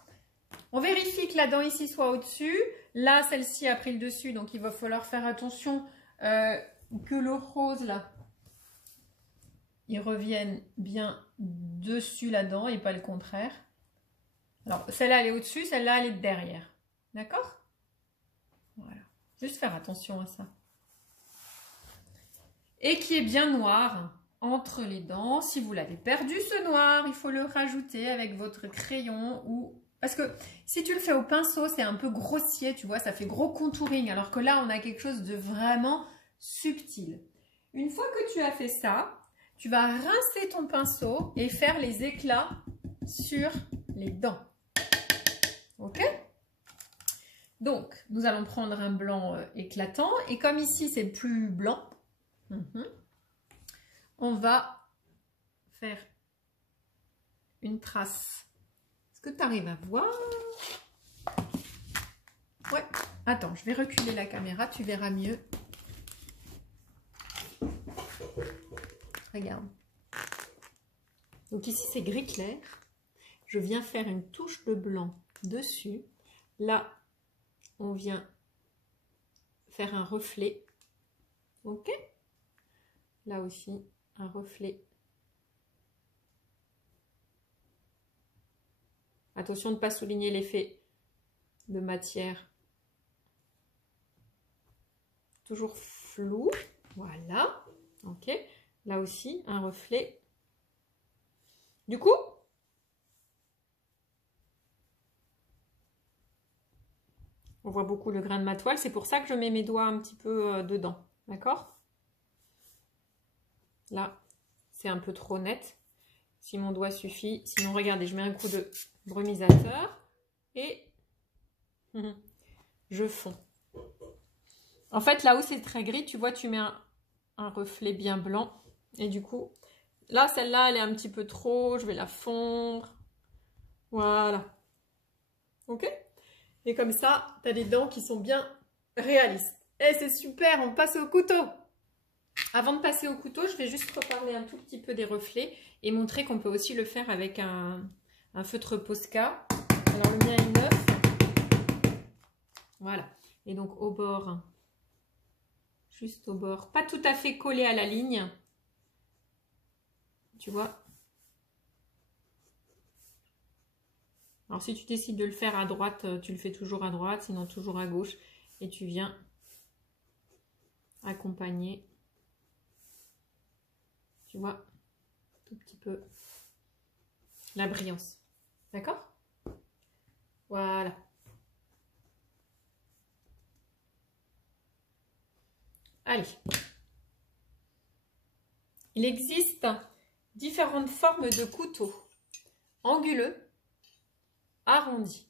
On vérifie que la dent ici soit au-dessus. Là, celle-ci a pris le dessus, donc il va falloir faire attention que le rose, là, il revienne bien dessus la dent et pas le contraire. Alors, celle-là, elle est au-dessus, celle-là, elle est derrière. D'accord? Voilà. Juste faire attention à ça. Et qui est bien noir entre les dents. Si vous l'avez perdu, ce noir, il faut le rajouter avec votre crayon ou... Parce que si tu le fais au pinceau, c'est un peu grossier, tu vois, ça fait gros contouring. Alors que là, on a quelque chose de vraiment subtil. Une fois que tu as fait ça, tu vas rincer ton pinceau et faire les éclats sur les dents. Ok? Donc, nous allons prendre un blanc éclatant. Et comme ici, c'est plus blanc, on va faire une trace. Est-ce que tu arrives à voir? Ouais. Attends, je vais reculer la caméra, tu verras mieux. Regarde. Donc ici, c'est gris clair. Je viens faire une touche de blanc dessus. Là, on vient faire un reflet. Ok? Là aussi, un reflet. Attention de ne pas souligner l'effet de matière. Toujours flou. Voilà. Ok. Là aussi, un reflet. Du coup, on voit beaucoup le grain de ma toile. C'est pour ça que je mets mes doigts un petit peu dedans. D'accord? Là, c'est un peu trop net. Si mon doigt suffit. Sinon, regardez, je mets un coup de brumisateur et je fonds. En fait, là où c'est très gris, tu vois, tu mets un reflet bien blanc. Et du coup, là, celle-là, elle est un petit peu trop. Je vais la fondre. Voilà. Ok? Et comme ça, tu as des dents qui sont bien réalistes. Et c'est super, on passe au couteau. Avant de passer au couteau, je vais juste reparler un tout petit peu des reflets et montrer qu'on peut aussi le faire avec un feutre Posca. Alors le mien est neuf. Voilà. Et donc au bord, juste au bord, pas tout à fait collé à la ligne. Tu vois? Alors si tu décides de le faire à droite, tu le fais toujours à droite, sinon toujours à gauche. Et tu viens accompagner. Tu vois, tout petit peu la brillance. D'accord? Voilà. Allez. Il existe différentes formes de couteaux. Anguleux, arrondi.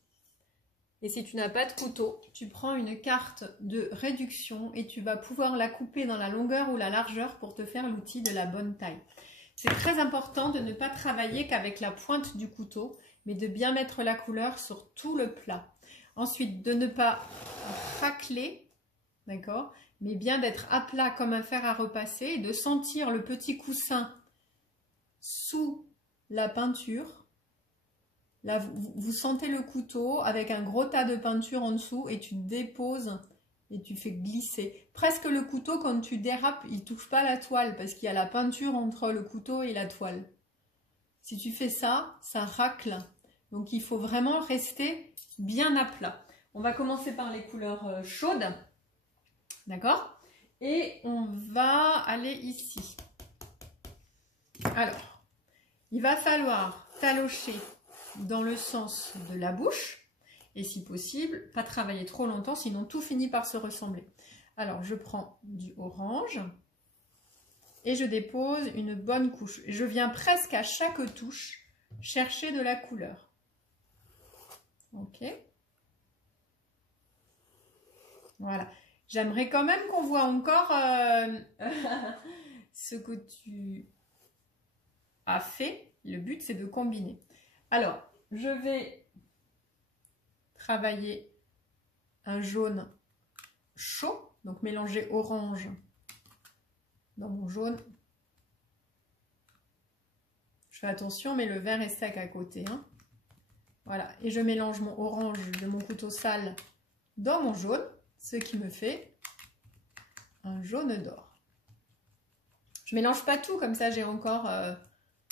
Et si tu n'as pas de couteau, tu prends une carte de réduction et tu vas pouvoir la couper dans la longueur ou la largeur pour te faire l'outil de la bonne taille. C'est très important de ne pas travailler qu'avec la pointe du couteau, mais de bien mettre la couleur sur tout le plat. Ensuite, de ne pas racler, d'accord, mais bien d'être à plat comme un fer à repasser et de sentir le petit coussin sous la peinture. Là, vous sentez le couteau avec un gros tas de peinture en dessous et tu déposes et tu fais glisser. Presque le couteau, quand tu dérapes, il ne touche pas la toile parce qu'il y a la peinture entre le couteau et la toile. Si tu fais ça, ça racle. Donc, il faut vraiment rester bien à plat. On va commencer par les couleurs chaudes. D'accord? Et on va aller ici. Alors, il va falloir talocher dans le sens de la bouche et si possible, pas travailler trop longtemps, sinon tout finit par se ressembler. Alors, je prends du orange et je dépose une bonne couche. Je viens presque à chaque touche chercher de la couleur. Ok. Voilà. J'aimerais quand même qu'on voit encore ce que tu as fait. Le but, c'est de combiner. Alors, je vais travailler un jaune chaud, donc mélanger orange dans mon jaune. Je fais attention, mais le vert est sec à côté. Hein. Voilà, et je mélange mon orange de mon couteau sale dans mon jaune, ce qui me fait un jaune d'or. Je mélange pas tout, comme ça j'ai encore...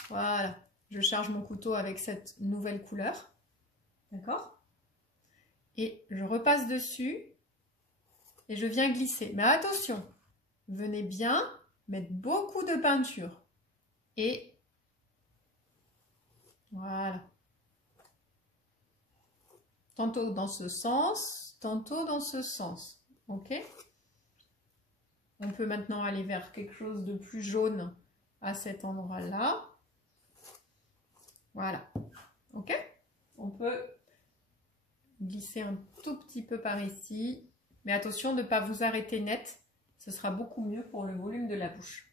voilà, je charge mon couteau avec cette nouvelle couleur. D'accord? Et je repasse dessus et je viens glisser. Mais attention, venez bien mettre beaucoup de peinture. Et voilà. Tantôt dans ce sens, tantôt dans ce sens. Ok? On peut maintenant aller vers quelque chose de plus jaune à cet endroit-là. Voilà. Ok? On peut glisser un tout petit peu par ici. Mais attention de ne pas vous arrêter net. Ce sera beaucoup mieux pour le volume de la bouche.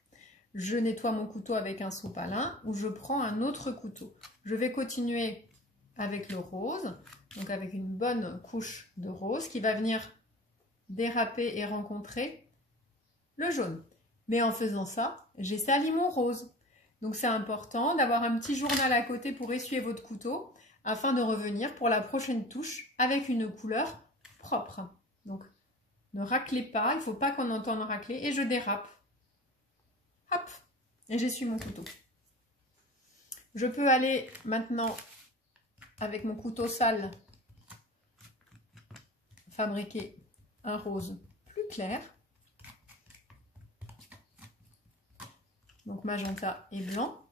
Je nettoie mon couteau avec un sopalin ou je prends un autre couteau. Je vais continuer avec le rose. Donc avec une bonne couche de rose qui va venir déraper et rencontrer le jaune. Mais en faisant ça, j'ai sali mon rose. Donc c'est important d'avoir un petit journal à côté pour essuyer votre couteau afin de revenir pour la prochaine touche avec une couleur propre. Donc ne raclez pas, il ne faut pas qu'on entende racler et je dérape. Hop, et j'essuie mon couteau. Je peux aller maintenant avec mon couteau sale fabriquer un rose plus clair. Donc magenta et blanc.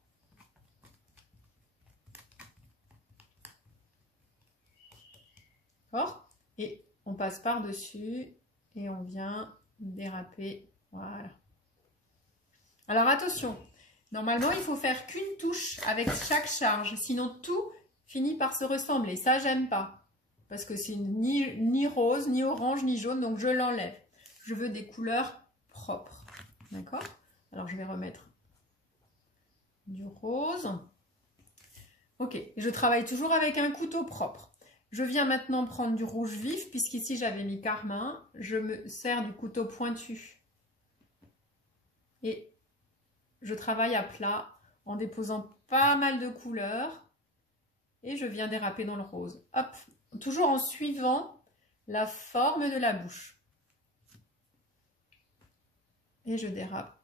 D'accord? Et on passe par-dessus et on vient déraper. Voilà. Alors attention, normalement il faut faire qu'une touche avec chaque charge, sinon tout finit par se ressembler. Ça j'aime pas. Parce que c'est ni rose, ni orange, ni jaune, donc je l'enlève. Je veux des couleurs propres. D'accord? Alors je vais remettre du rose. Ok, je travaille toujours avec un couteau propre. Je viens maintenant prendre du rouge vif, puisqu'ici j'avais mis carmin. Je me sers du couteau pointu. Et je travaille à plat en déposant pas mal de couleurs. Et je viens déraper dans le rose. Hop! Toujours en suivant la forme de la bouche. Et je dérape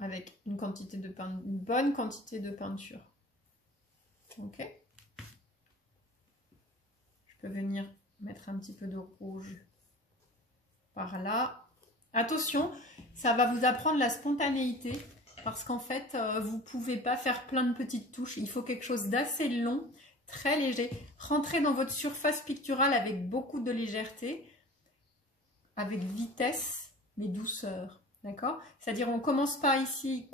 avec une bonne quantité de peinture. Ok? Je peux venir mettre un petit peu de rouge par là. Attention, ça va vous apprendre la spontanéité parce qu'en fait, vous ne pouvez pas faire plein de petites touches. Il faut quelque chose d'assez long, très léger. Rentrez dans votre surface picturale avec beaucoup de légèreté, avec vitesse, mais douceur. D'accord? C'est-à-dire, on ne commence pas ici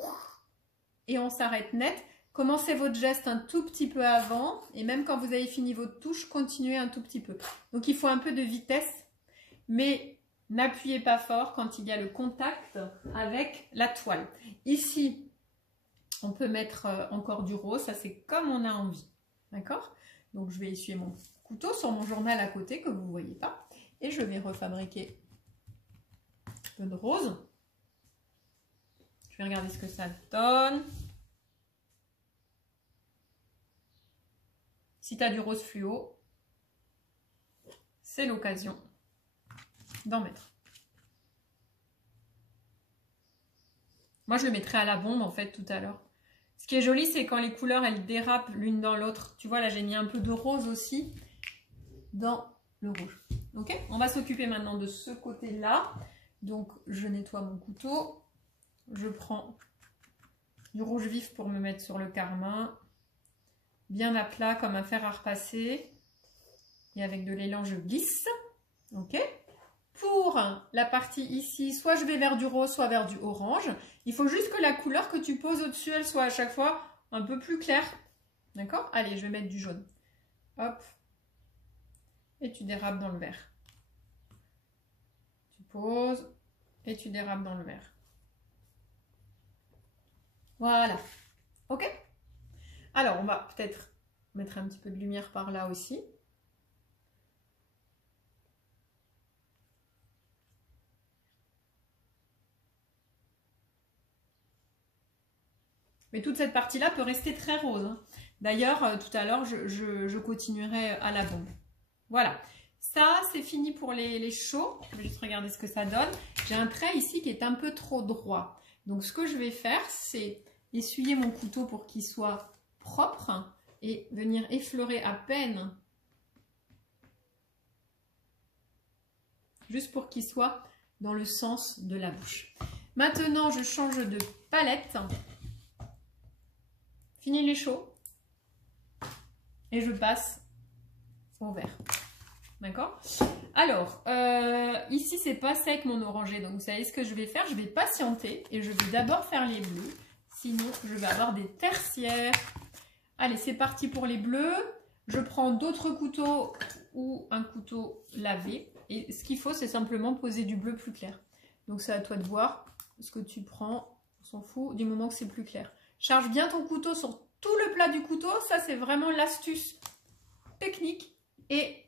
et on s'arrête net. Commencez votre geste un tout petit peu avant et même quand vous avez fini votre touche, continuez un tout petit peu. Donc, il faut un peu de vitesse, mais n'appuyez pas fort quand il y a le contact avec la toile. Ici, on peut mettre encore du rose, ça c'est comme on a envie. D'accord? Donc, je vais essuyer mon couteau sur mon journal à côté que vous ne voyez pas. Et je vais refabriquer un peu de rose. Je vais regarder ce que ça donne. Si tu as du rose fluo, c'est l'occasion d'en mettre. Moi, je le mettrai à la bombe en fait tout à l'heure. Ce qui est joli, c'est quand les couleurs, elles dérapent l'une dans l'autre. Tu vois, là, j'ai mis un peu de rose aussi dans le rouge. Ok? On va s'occuper maintenant de ce côté-là. Donc, je nettoie mon couteau. Je prends du rouge vif pour me mettre sur le carmin. Bien à plat, comme un fer à repasser. Et avec de l'élan, je glisse. Ok? Pour la partie ici, soit je vais vers du rose, soit vers du orange. Il faut juste que la couleur que tu poses au-dessus, elle soit à chaque fois un peu plus claire. D'accord? Allez, je vais mettre du jaune. Hop. Et tu dérapes dans le vert. Tu poses et tu dérapes dans le vert. Voilà. Ok? Alors, on va peut-être mettre un petit peu de lumière par là aussi. Mais toute cette partie-là peut rester très rose, hein. D'ailleurs, tout à l'heure, je continuerai à la bombe. Voilà. Ça, c'est fini pour les chauds. Je vais juste regarder ce que ça donne. J'ai un trait ici qui est un peu trop droit. Donc, ce que je vais faire, c'est essuyer mon couteau pour qu'il soit propre et venir effleurer à peine, juste pour qu'il soit dans le sens de la bouche. Maintenant, je change de palette. Fini les chauds. Et je passe au vert. D'accord? Alors, ici, c'est pas sec mon orangé. Donc, vous savez ce que je vais faire? Je vais patienter et je vais d'abord faire les bleus. Sinon, je vais avoir des tertiaires. Allez, c'est parti pour les bleus. Je prends d'autres couteaux ou un couteau lavé. Et ce qu'il faut, c'est simplement poser du bleu plus clair. Donc, c'est à toi de voir ce que tu prends. On s'en fout du moment que c'est plus clair. Charge bien ton couteau sur tout le plat du couteau. Ça, c'est vraiment l'astuce technique. Et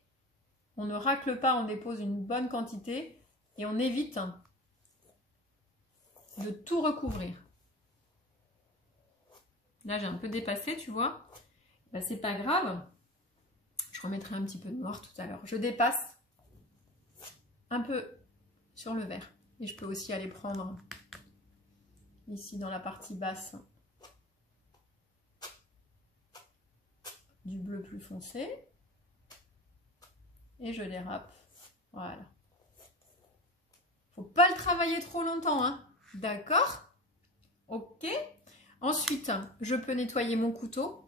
on ne racle pas, on dépose une bonne quantité. Et on évite de tout recouvrir. Là, j'ai un peu dépassé, tu vois. Ben, c'est pas grave. Je remettrai un petit peu de noir tout à l'heure. Je dépasse un peu sur le vert. Et je peux aussi aller prendre ici dans la partie basse du bleu plus foncé. Et je dérape. Voilà. Faut pas le travailler trop longtemps, hein. D'accord? Ok. Ensuite, je peux nettoyer mon couteau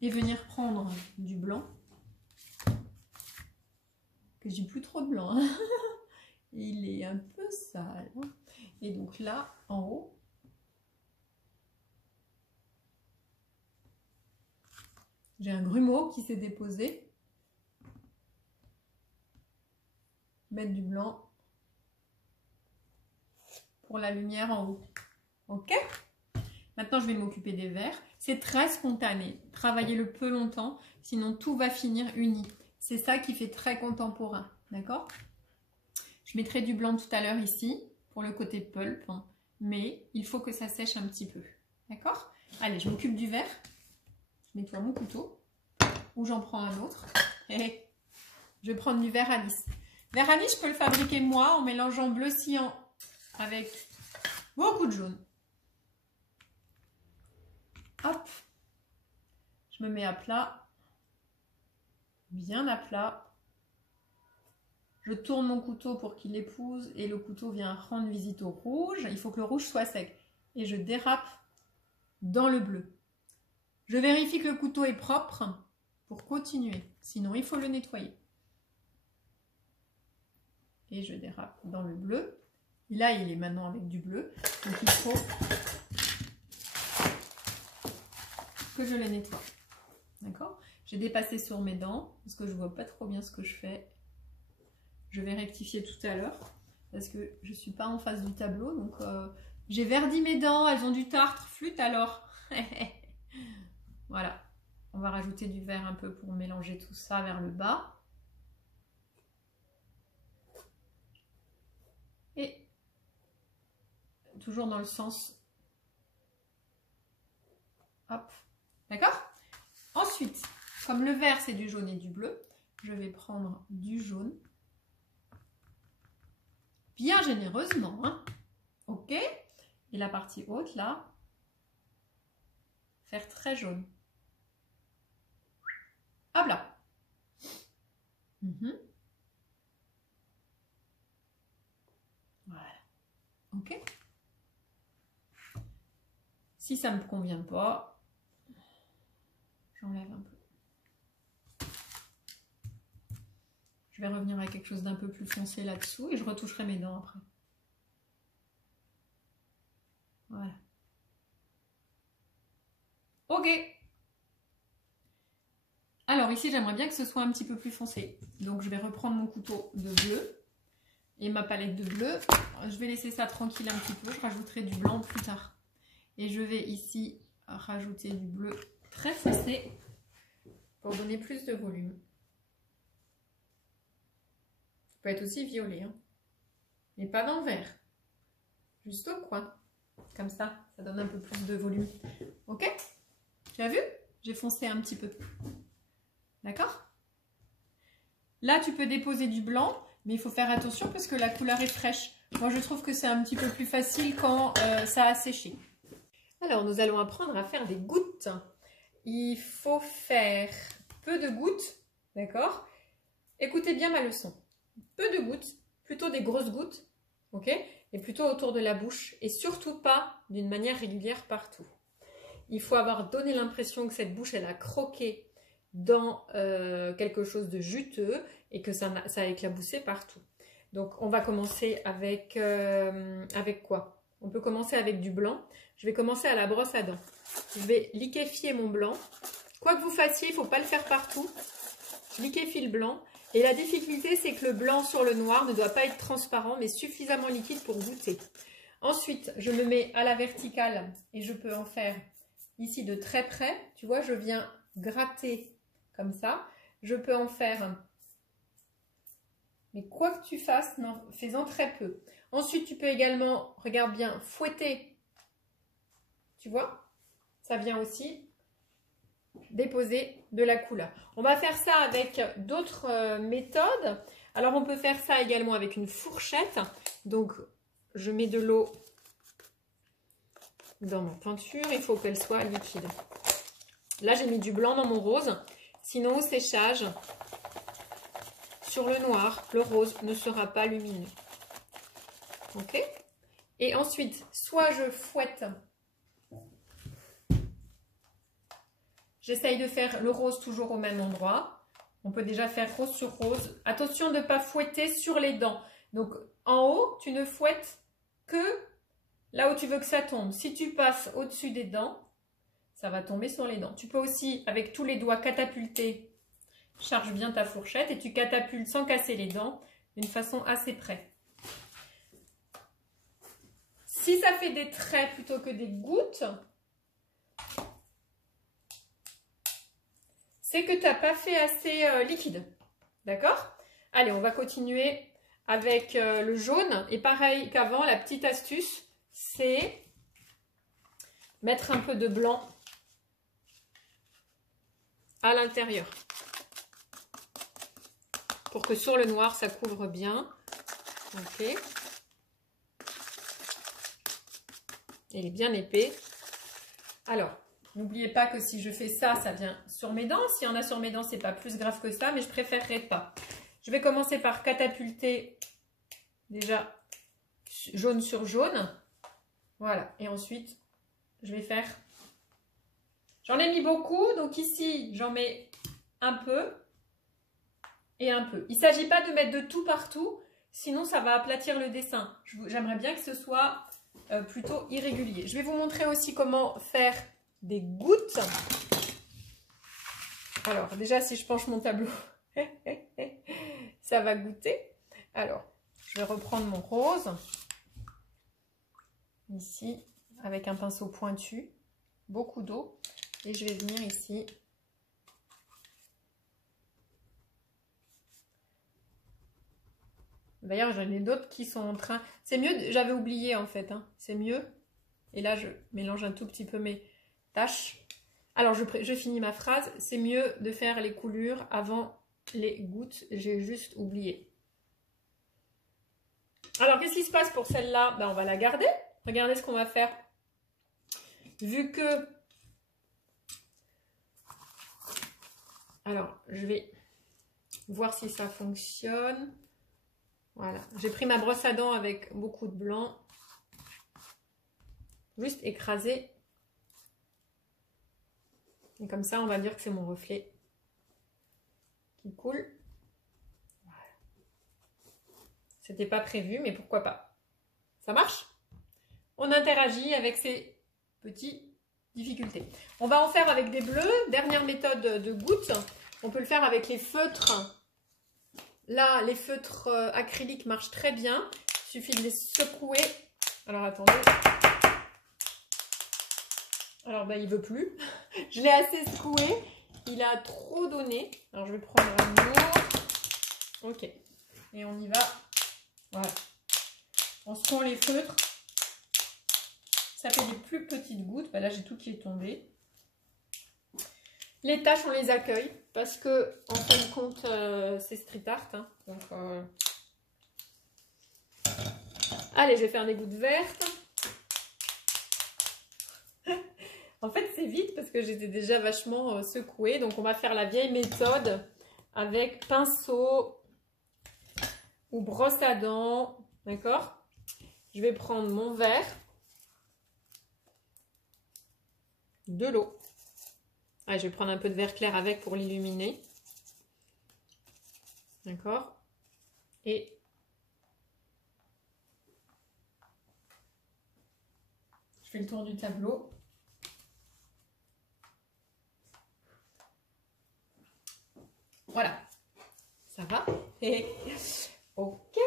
et venir prendre du blanc. Que j'ai plus trop de blanc, hein. Il est un peu sale. Et donc là, en haut, j'ai un grumeau qui s'est déposé. Mettre du blanc pour la lumière en haut. Ok? Maintenant, je vais m'occuper des verts. C'est très spontané. Travaillez-le peu longtemps, sinon tout va finir uni. C'est ça qui fait très contemporain. D'accord? Je mettrai du blanc tout à l'heure ici, pour le côté pulp, hein, mais il faut que ça sèche un petit peu. D'accord? Allez, je m'occupe du vert. Je nettoie mon couteau, ou j'en prends un autre. Et je vais prendre du vert anis. Vert anis, je peux le fabriquer moi en mélangeant bleu cyan avec beaucoup de jaune. Hop, je me mets à plat, bien à plat. Je tourne mon couteau pour qu'il épouse et le couteau vient rendre visite au rouge. Il faut que le rouge soit sec. Et je dérape dans le bleu. Je vérifie que le couteau est propre pour continuer. Sinon, il faut le nettoyer. Et je dérape dans le bleu. Et là, il est maintenant avec du bleu. Donc, il faut que je les nettoie. D'accord? J'ai dépassé sur mes dents parce que je ne vois pas trop bien ce que je fais. Je vais rectifier tout à l'heure parce que je ne suis pas en face du tableau. Donc, j'ai verdi mes dents. Elles ont du tartre. Flûte alors. Voilà. On va rajouter du vert un peu pour mélanger tout ça vers le bas. Et toujours dans le sens. Hop. D'accord? Ensuite, comme le vert c'est du jaune et du bleu, je vais prendre du jaune. Bien généreusement, hein? Ok? Et la partie haute, là, faire très jaune. Hop là. Voilà. Ok? Si ça ne me convient pas, j'enlève un peu. Je vais revenir à quelque chose d'un peu plus foncé là-dessous et je retoucherai mes dents après. Voilà. Ok. Alors ici, j'aimerais bien que ce soit un petit peu plus foncé. Donc je vais reprendre mon couteau de bleu et ma palette de bleu. Je vais laisser ça tranquille un petit peu. Je rajouterai du blanc plus tard. Et je vais ici rajouter du bleu très foncé pour donner plus de volume. Ça peut être aussi violet, hein, mais pas dans le vert. Juste au coin. Comme ça donne un peu plus de volume. Ok? Tu as vu? J'ai foncé un petit peu. D'accord? Là, tu peux déposer du blanc, mais il faut faire attention parce que la couleur est fraîche. Moi, je trouve que c'est un petit peu plus facile quand ça a séché. Alors, nous allons apprendre à faire des gouttes. Il faut faire peu de gouttes, d'accord? Écoutez bien ma leçon. Peu de gouttes, plutôt des grosses gouttes, ok? Et plutôt autour de la bouche et surtout pas d'une manière régulière partout. Il faut avoir donné l'impression que cette bouche, elle a croqué dans quelque chose de juteux et que ça a éclaboussé partout. Donc, on va commencer avec quoi? On peut commencer avec du blanc. Je vais commencer à la brosse à dents. Je vais liquéfier mon blanc. Quoi que vous fassiez, il ne faut pas le faire partout. Je liquéfie le blanc. Et la difficulté, c'est que le blanc sur le noir ne doit pas être transparent, mais suffisamment liquide pour goûter. Ensuite, je me mets à la verticale et je peux en faire ici de très près. Tu vois, je viens gratter comme ça. Je peux en faire, mais quoi que tu fasses, non, fais-en très peu. Ensuite, tu peux également, regarde bien, fouetter. Tu vois, ça vient aussi déposer de la couleur. On va faire ça avec d'autres méthodes. Alors, on peut faire ça également avec une fourchette. Donc, je mets de l'eau dans ma peinture. Il faut qu'elle soit liquide. Là, j'ai mis du blanc dans mon rose. Sinon, au séchage, sur le noir, le rose ne sera pas lumineux. Ok? Et ensuite, soit je fouette. J'essaye de faire le rose toujours au même endroit. On peut déjà faire rose sur rose. Attention de ne pas fouetter sur les dents. Donc, en haut, tu ne fouettes que là où tu veux que ça tombe. Si tu passes au-dessus des dents, ça va tomber sur les dents. Tu peux aussi, avec tous les doigts, catapulter. Charge bien ta fourchette et tu catapultes sans casser les dents d'une façon assez près. Si ça fait des traits plutôt que des gouttes, c'est que tu n'as pas fait assez liquide. D'accord? Allez, on va continuer avec le jaune. Et pareil qu'avant, la petite astuce, c'est mettre un peu de blanc à l'intérieur. Pour que sur le noir, ça couvre bien. Ok. Il est bien épais. Alors, n'oubliez pas que si je fais ça, ça vient sur mes dents. S'il y en a sur mes dents, c'est pas plus grave que ça, mais je préférerais pas. Je vais commencer par catapulter déjà jaune sur jaune. Voilà. Et ensuite, je vais faire... J'en ai mis beaucoup, donc ici, j'en mets un peu et un peu. Il ne s'agit pas de mettre de tout partout, sinon ça va aplatir le dessin. J'aimerais bien que ce soit plutôt irrégulier. Je vais vous montrer aussi comment faire des gouttes. Alors, déjà, si je penche mon tableau, ça va goûter. Alors, je vais reprendre mon rose, ici, avec un pinceau pointu, beaucoup d'eau, et je vais venir ici. D'ailleurs, j'en ai d'autres qui sont en train... C'est mieux, j'avais oublié en fait, hein. C'est mieux. Et là, je mélange un tout petit peu mes tâches. Alors, je finis ma phrase. C'est mieux de faire les coulures avant les gouttes. J'ai juste oublié. Alors, qu'est-ce qui se passe pour celle-là? Ben, on va la garder. Regardez ce qu'on va faire. Vu que... Alors, je vais voir si ça fonctionne. Voilà. J'ai pris ma brosse à dents avec beaucoup de blanc. Juste écraser. Et comme ça, on va dire que c'est mon reflet qui coule. Voilà. C'était pas prévu, mais pourquoi pas. Ça marche? On interagit avec ces petites difficultés. On va en faire avec des bleus. Dernière méthode de gouttes. On peut le faire avec les feutres. Là, les feutres acryliques marchent très bien. Il suffit de les secouer. Alors, attendez. Alors, ben, il ne veut plus. Je l'ai assez secoué. Il a trop donné. Alors, je vais prendre un autre. Ok. Et on y va. Voilà. On secoue les feutres. Ça fait des plus petites gouttes. Bah là, j'ai tout qui est tombé. Les taches, on les accueille parce que, en fin de compte, c'est street art. Hein. Donc, allez, je vais faire des gouttes vertes. En fait, c'est vite parce que j'étais déjà vachement secouée. Donc, on va faire la vieille méthode avec pinceau ou brosse à dents. D'accord? Je vais prendre mon verre, de l'eau. Ah, je vais prendre un peu de verre clair avec pour l'illuminer. D'accord? Et je fais le tour du tableau. Voilà. Ça va? Et ok.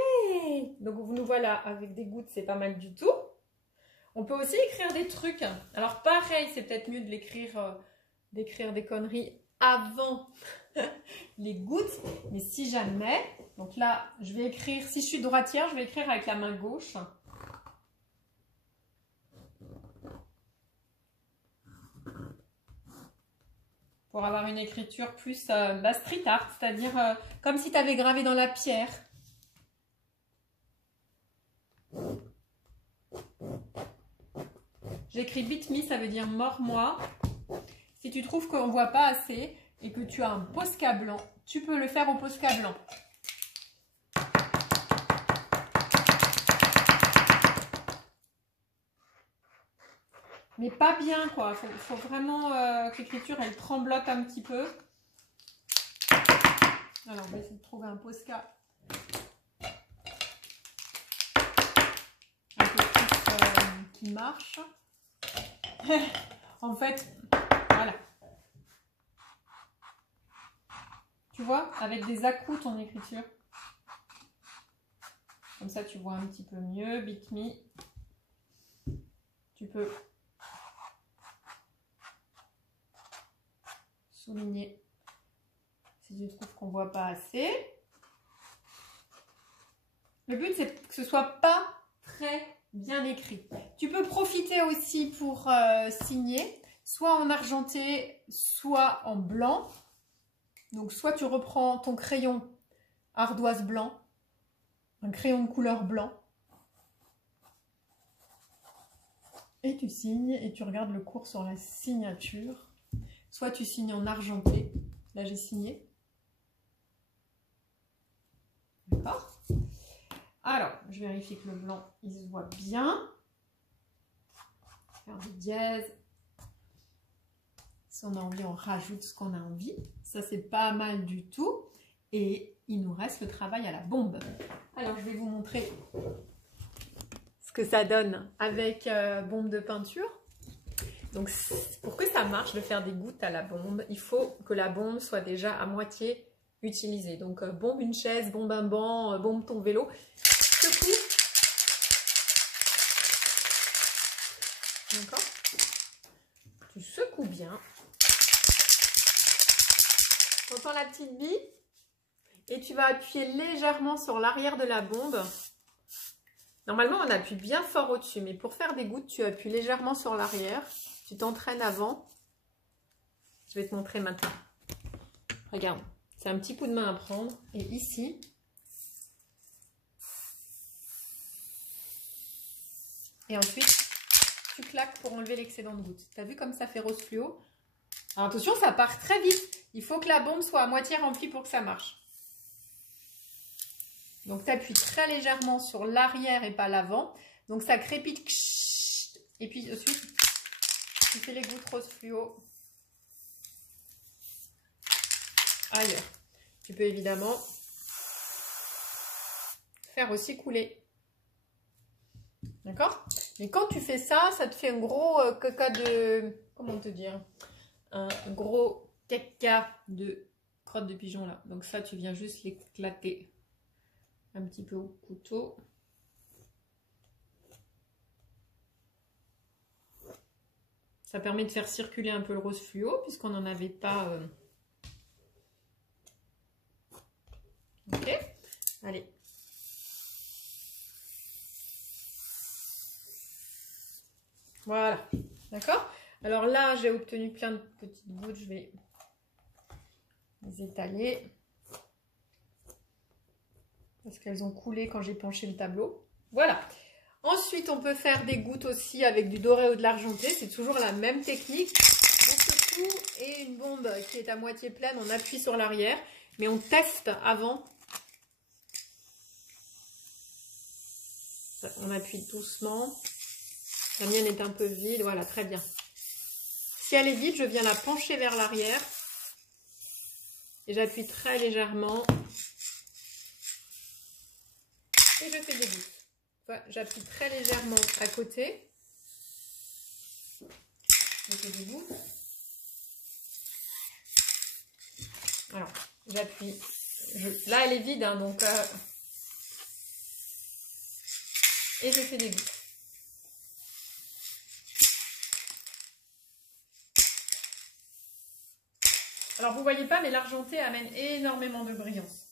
Donc nous voilà avec des gouttes, c'est pas mal du tout. On peut aussi écrire des trucs. Alors pareil, c'est peut-être mieux de l'écrire, d'écrire des conneries avant les gouttes. Mais si jamais, donc là, je vais écrire, si je suis droitière, je vais écrire avec la main gauche. Pour avoir une écriture plus street art, c'est-à-dire comme si tu avais gravé dans la pierre. J'écris beat me, ça veut dire mord-moi. Si tu trouves qu'on ne voit pas assez et que tu as un Posca blanc, tu peux le faire au Posca blanc. Mais pas bien, quoi. Faut vraiment que l'écriture, elle tremblote un petit peu. Alors, on va essayer de trouver un Posca un peu plus qui marche. En fait, voilà. Tu vois, avec des à-coups ton écriture. Comme ça, tu vois un petit peu mieux. Beat me. Tu peux souligner si tu trouves qu'on ne voit pas assez. Le but, c'est que ce soit pas très bien écrit. Tu peux profiter aussi pour signer, soit en argenté, soit en blanc. Donc, soit tu reprends ton crayon ardoise blanc, un crayon de couleur blanc, et tu signes et tu regardes le cours sur la signature. Soit tu signes en argenté. Là, j'ai signé. D'accord? Alors, je vérifie que le blanc, il se voit bien. Faire des dièses. Si on a envie, on rajoute ce qu'on a envie. Ça, c'est pas mal du tout. Et il nous reste le travail à la bombe. Alors, je vais vous montrer ce que ça donne avec bombe de peinture. Donc, pour que ça marche de faire des gouttes à la bombe, il faut que la bombe soit déjà à moitié utilisée. Donc, bombe une chaise, bombe un banc, bombe ton vélo. Secoue. D'accord? Tu secoues bien. Tu entends la petite bille? Et tu vas appuyer légèrement sur l'arrière de la bombe. Normalement, on appuie bien fort au-dessus, mais pour faire des gouttes, tu appuies légèrement sur l'arrière. Tu t'entraînes avant. Je vais te montrer maintenant. Regarde, c'est un petit coup de main à prendre. Et ici, et ensuite, tu claques pour enlever l'excédent de gouttes. Tu as vu comme ça fait rose fluo? Alors attention, ça part très vite. Il faut que la bombe soit à moitié remplie pour que ça marche. Donc, tu appuies très légèrement sur l'arrière et pas l'avant. Donc, ça crépite. Et puis, ensuite, tu fais les gouttes rose fluo ailleurs. Tu peux évidemment faire aussi couler. D'accord? Mais quand tu fais ça, ça te fait un gros caca de... Comment te dire? Un gros caca de crotte de pigeon là. Donc, ça, tu viens juste l'éclater un petit peu au couteau. Ça permet de faire circuler un peu le rose fluo puisqu'on n'en avait pas. Ok, allez. Voilà, d'accord? Alors là, j'ai obtenu plein de petites gouttes, je vais les étaler. Parce qu'elles ont coulé quand j'ai penché le tableau. Voilà. Ensuite, on peut faire des gouttes aussi avec du doré ou de l'argenté. C'est toujours la même technique. On secoue et une bombe qui est à moitié pleine, on appuie sur l'arrière. Mais on teste avant. On appuie doucement. La mienne est un peu vide. Voilà, très bien. Si elle est vide, je viens la pencher vers l'arrière. Et j'appuie très légèrement. Et je fais des gouttes. Voilà, j'appuie très légèrement à côté. Je fais des gouttes. Alors, j'appuie. Là, elle est vide, hein, donc... Et je fais des gouttes. Alors, vous ne voyez pas, mais l'argenté amène énormément de brillance.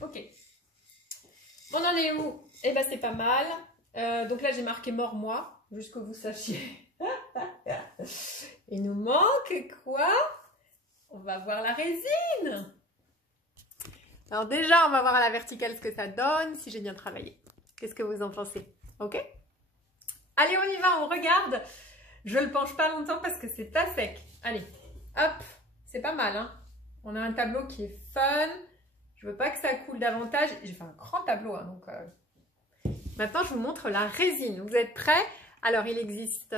Ok. On en est où? Eh ben, c'est pas mal. Donc là, j'ai marqué mort moi, juste que vous sachiez. Il nous manque quoi? On va voir la résine. Alors déjà, on va voir à la verticale ce que ça donne, si j'ai bien travaillé. Qu'est-ce que vous en pensez? Ok? Allez, on y va, on regarde. Je le penche pas longtemps parce que c'est pas sec. Allez, hop, c'est pas mal, hein? On a un tableau qui est fun. Je veux pas que ça coule davantage. J'ai fait un grand tableau, hein, donc... Maintenant, je vous montre la résine. Vous êtes prêts? Alors, il existe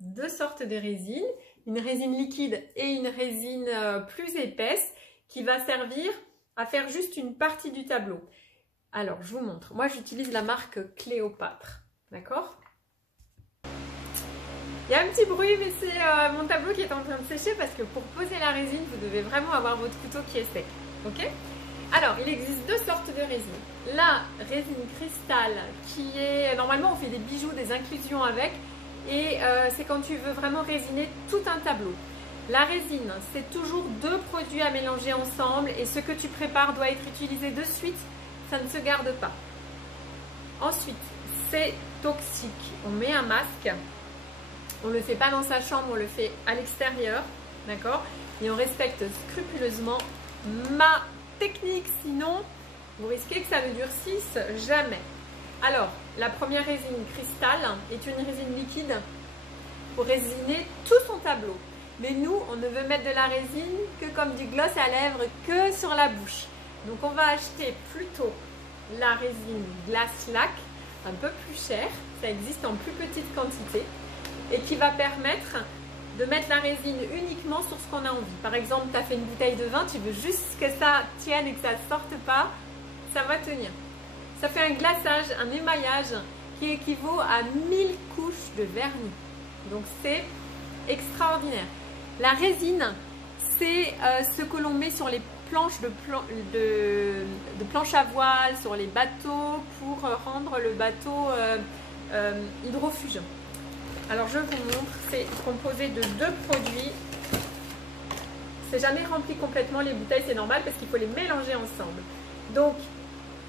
deux sortes de résine. Une résine liquide et une résine plus épaisse qui va servir à faire juste une partie du tableau. Alors, je vous montre. Moi, j'utilise la marque Cléopâtre. D'accord? Il y a un petit bruit, mais c'est mon tableau qui est en train de sécher parce que pour poser la résine, vous devez vraiment avoir votre couteau qui est sec. Ok? Alors, il existe deux sortes de résine. La résine cristal qui est... Normalement, on fait des bijoux, des inclusions avec. Et c'est quand tu veux vraiment résiner tout un tableau. La résine, c'est toujours deux produits à mélanger ensemble. Et ce que tu prépares doit être utilisé de suite. Ça ne se garde pas. Ensuite, c'est toxique. On met un masque. On ne le fait pas dans sa chambre, on le fait à l'extérieur. D'accord? Et on respecte scrupuleusement ma technique, sinon vous risquez que ça ne durcisse jamais. Alors, la première résine cristal est une résine liquide pour résiner tout son tableau. Mais nous, on ne veut mettre de la résine que comme du gloss à lèvres, que sur la bouche. Donc, on va acheter plutôt la résine Glass Lac, un peu plus chère. Ça existe en plus petite quantité et qui va permettre de mettre la résine uniquement sur ce qu'on a envie. Par exemple, tu as fait une bouteille de vin, tu veux juste que ça tienne et que ça ne sorte pas, ça va tenir. Ça fait un glaçage, un émaillage qui équivaut à 1000 couches de vernis. Donc c'est extraordinaire. La résine, c'est ce que l'on met sur les planches de planches à voile, sur les bateaux pour rendre le bateau hydrofuge. Alors je vous montre, c'est composé de deux produits. C'est jamais rempli complètement les bouteilles, c'est normal parce qu'il faut les mélanger ensemble. Donc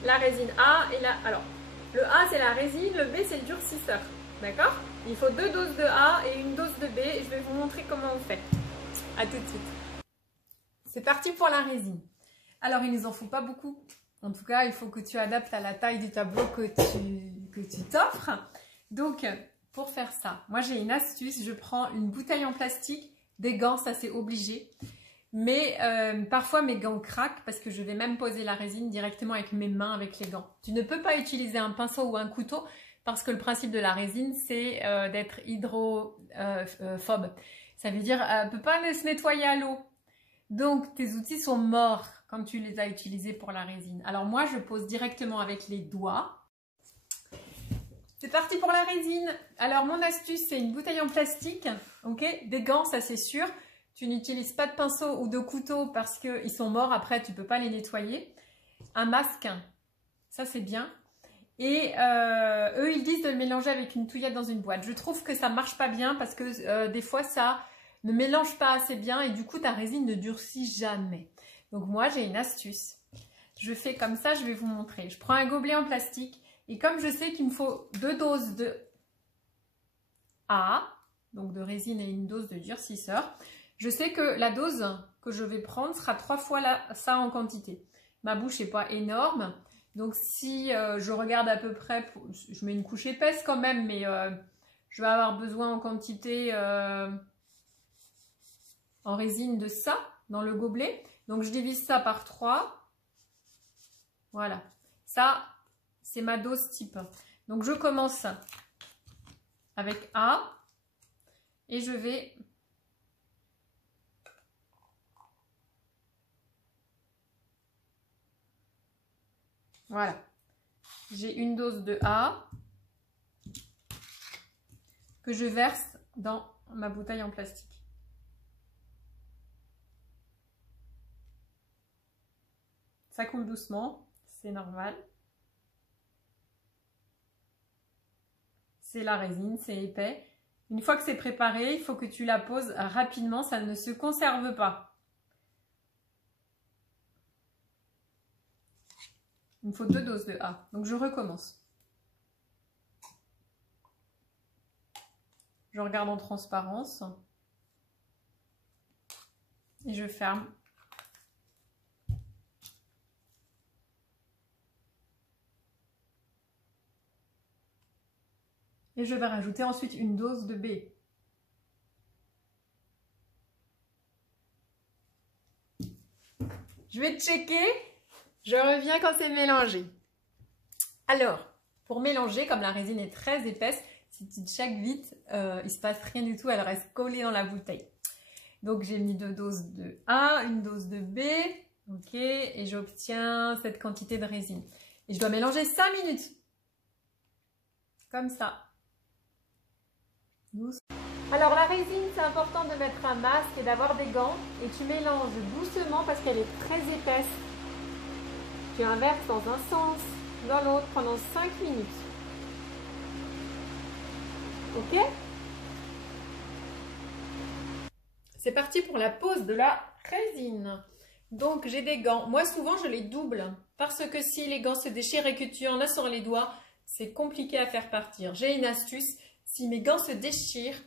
la résine A et la... Alors le A c'est la résine, le B c'est le durcisseur. D'accord? Il faut 2 doses de A et une dose de B et je vais vous montrer comment on fait. A tout de suite. C'est parti pour la résine. Alors il ne nous en faut pas beaucoup. En tout cas, il faut que tu adaptes à la taille du tableau que tu t'offres. Donc... pour faire ça, moi j'ai une astuce, je prends une bouteille en plastique, des gants, ça c'est obligé. Mais parfois mes gants craquent parce que je vais même poser la résine directement avec mes mains, avec les gants. Tu ne peux pas utiliser un pinceau ou un couteau parce que le principe de la résine c'est d'être hydrophobe. Ça veut dire ne peut pas se nettoyer à l'eau. Donc tes outils sont morts quand tu les as utilisés pour la résine. Alors moi je pose directement avec les doigts. C'est parti pour la résine. Alors, mon astuce, c'est une bouteille en plastique, ok? Des gants, ça c'est sûr. Tu n'utilises pas de pinceau ou de couteau parce qu'ils sont morts. Après, tu ne peux pas les nettoyer. Un masque, ça c'est bien. Et eux, ils disent de le mélanger avec une touillette dans une boîte. Je trouve que ça marche pas bien parce que des fois, ça ne mélange pas assez bien et du coup, ta résine ne durcit jamais. Donc moi, j'ai une astuce. Je fais comme ça, je vais vous montrer. Je prends un gobelet en plastique et comme je sais qu'il me faut 2 doses de A, donc de résine et une dose de durcisseur, je sais que la dose que je vais prendre sera 3 fois ça en quantité. Ma bouche n'est pas énorme. Donc si je regarde à peu près, je mets une couche épaisse quand même, mais je vais avoir besoin en quantité en résine de ça dans le gobelet. Donc je divise ça par 3. Voilà. Ça, c'est ma dose type. Donc je commence avec A et je vais... Voilà. J'ai une dose de A que je verse dans ma bouteille en plastique. Ça coule doucement, c'est normal. C'est la résine, c'est épais. Une fois que c'est préparé, il faut que tu la poses rapidement, ça ne se conserve pas. Il me faut 2 doses de A. Donc je recommence. Je regarde en transparence. Et je ferme. Et je vais rajouter ensuite une dose de B. Je vais checker. Je reviens quand c'est mélangé. Alors, pour mélanger, comme la résine est très épaisse, si tu checkes vite, il ne se passe rien du tout, elle reste collée dans la bouteille. Donc j'ai mis 2 doses de A, une dose de B, ok, et j'obtiens cette quantité de résine. Et je dois mélanger 5 minutes. Comme ça. Alors la résine, c'est important de mettre un masque et d'avoir des gants. Et tu mélanges doucement parce qu'elle est très épaisse. Tu inverses dans un sens, dans l'autre pendant 5 minutes. Ok? C'est parti pour la pose de la résine. Donc j'ai des gants. Moi souvent je les double parce que si les gants se déchirent et que tu en as sur les doigts, c'est compliqué à faire partir. J'ai une astuce. Si mes gants se déchirent,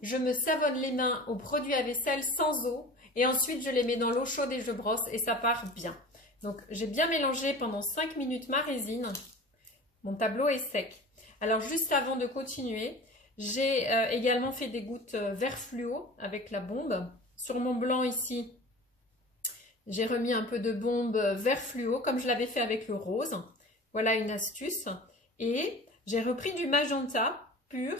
je me savonne les mains au produit à vaisselle sans eau et ensuite je les mets dans l'eau chaude et je brosse et ça part bien. Donc j'ai bien mélangé pendant 5 minutes ma résine. Mon tableau est sec. Alors juste avant de continuer, j'ai également fait des gouttes vert fluo avec la bombe. Sur mon blanc ici, j'ai remis un peu de bombe vert fluo comme je l'avais fait avec le rose. Voilà une astuce. Et j'ai repris du magenta pur.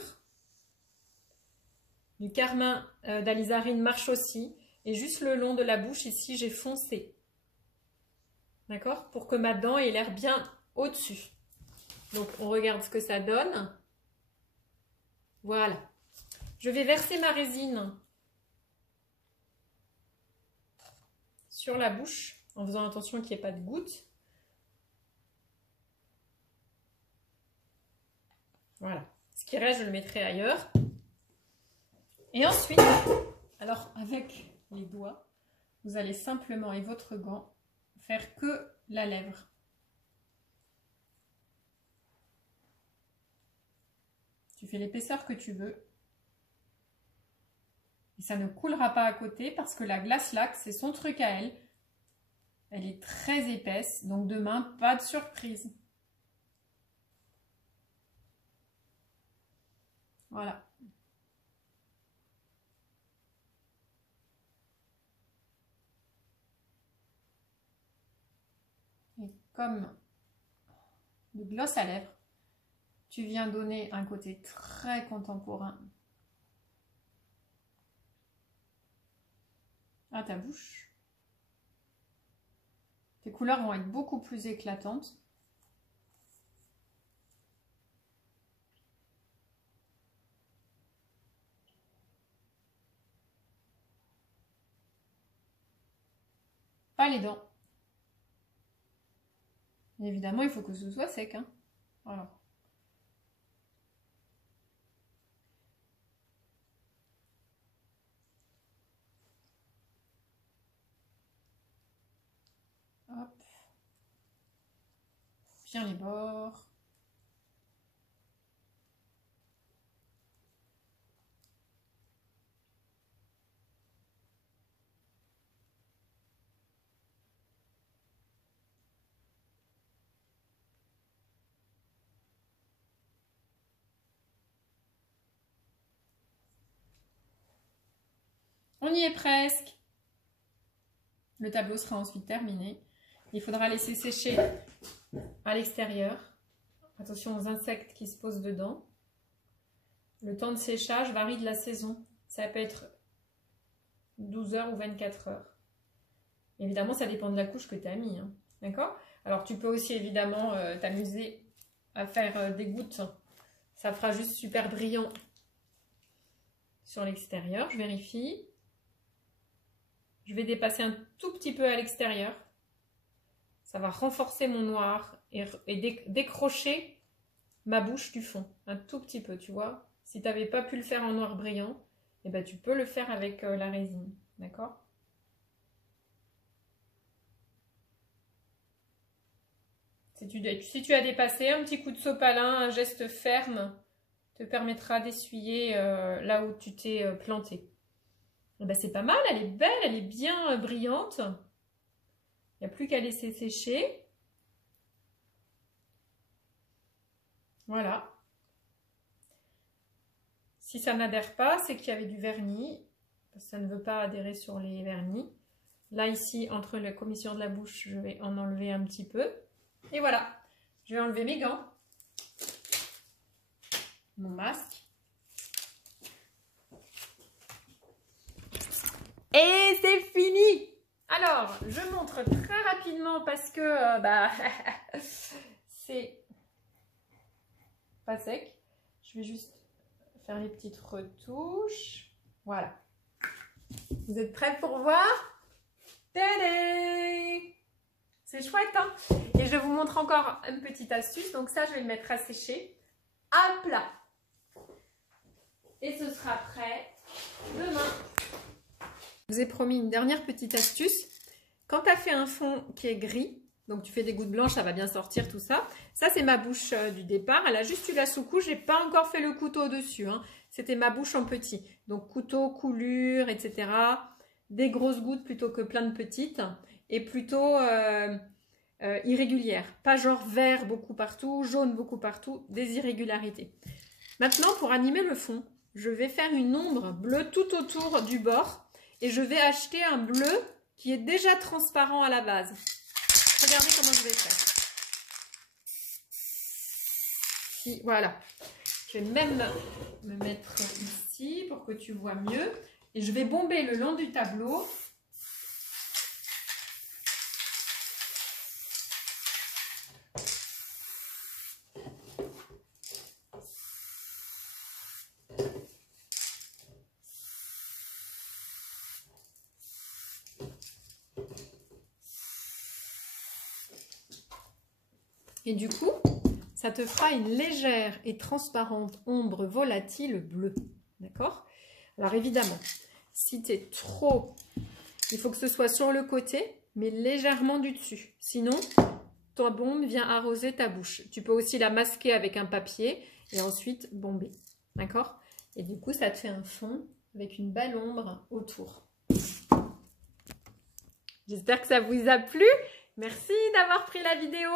Du carmin d'alizarine marche aussi. Et juste le long de la bouche ici, j'ai foncé. D'accord? Pour que ma dent ait l'air bien au-dessus. Donc on regarde ce que ça donne. Voilà. Je vais verser ma résine sur la bouche en faisant attention qu'il n'y ait pas de gouttes. Voilà. Ce qui reste, je le mettrai ailleurs. Et ensuite, alors avec les doigts, vous allez simplement, et votre gant, faire que la lèvre. Tu fais l'épaisseur que tu veux. Et ça ne coulera pas à côté parce que la glace laque, c'est son truc à elle. Elle est très épaisse, donc demain, pas de surprise. Voilà. Et comme le gloss à lèvres, tu viens donner un côté très contemporain à ta bouche. Tes couleurs vont être beaucoup plus éclatantes. Pas les dents. Et évidemment, il faut que ce soit sec, hein. Voilà. Hop. Bien les bords. On y est presque. Le tableau sera ensuite terminé. Il faudra laisser sécher à l'extérieur. Attention aux insectes qui se posent dedans. Le temps de séchage varie de la saison. Ça peut être 12 heures ou 24 heures. Évidemment, ça dépend de la couche que tu as mis. Hein. D'accord? Alors, tu peux aussi évidemment t'amuser à faire des gouttes. Ça fera juste super brillant sur l'extérieur. Je vérifie. Je vais dépasser un tout petit peu à l'extérieur. Ça va renforcer mon noir et décrocher ma bouche du fond. Un tout petit peu, tu vois. Si tu n'avais pas pu le faire en noir brillant, eh ben, tu peux le faire avec la résine. D'accord? Si tu as dépassé, un petit coup de sopalin, un geste ferme, te permettra d'essuyer là où tu t'es planté. Eh ben, c'est pas mal, elle est belle, elle est bien brillante. Il n'y a plus qu'à laisser sécher. Voilà. Si ça n'adhère pas, c'est qu'il y avait du vernis. Parce que ça ne veut pas adhérer sur les vernis. Là, ici, entre la commissure de la bouche, je vais en enlever un petit peu. Et voilà. Je vais enlever mes gants. Mon masque. Et c'est fini! Alors, je montre très rapidement parce que c'est pas sec. Je vais juste faire les petites retouches. Voilà. Vous êtes prêts pour voir? Tadam! C'est chouette, hein? Et je vous montre encore une petite astuce. Donc ça, je vais le mettre à sécher à plat. Et ce sera prêt demain. Je vous ai promis une dernière petite astuce. Quand tu as fait un fond qui est gris, donc tu fais des gouttes blanches, ça va bien sortir tout ça. Ça, c'est ma bouche du départ. Elle a juste eu la sous-couche. Je n'ai pas encore fait le couteau dessus. Hein. C'était ma bouche en petit. Donc couteau, coulure, etc. Des grosses gouttes plutôt que plein de petites. Et plutôt irrégulières. Pas genre vert beaucoup partout, jaune beaucoup partout. Des irrégularités. Maintenant, pour animer le fond, je vais faire une ombre bleue tout autour du bord. Et je vais acheter un bleu qui est déjà transparent à la base. Regardez comment je vais faire. Voilà. Je vais même me mettre ici pour que tu vois mieux. Et je vais bomber le long du tableau. Et du coup, ça te fera une légère et transparente ombre volatile bleue. D'accord? Alors évidemment, si tu es trop... Il faut que ce soit sur le côté, mais légèrement du dessus. Sinon, ta bombe vient arroser ta bouche. Tu peux aussi la masquer avec un papier et ensuite bomber. D'accord? Et du coup, ça te fait un fond avec une belle ombre autour. J'espère que ça vous a plu. Merci d'avoir pris la vidéo.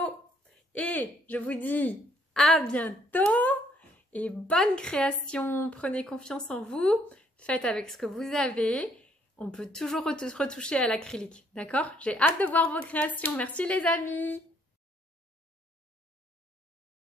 Et je vous dis à bientôt et bonne création. Prenez confiance en vous. Faites avec ce que vous avez. On peut toujours retoucher à l'acrylique. D'accord? J'ai hâte de voir vos créations. Merci les amis.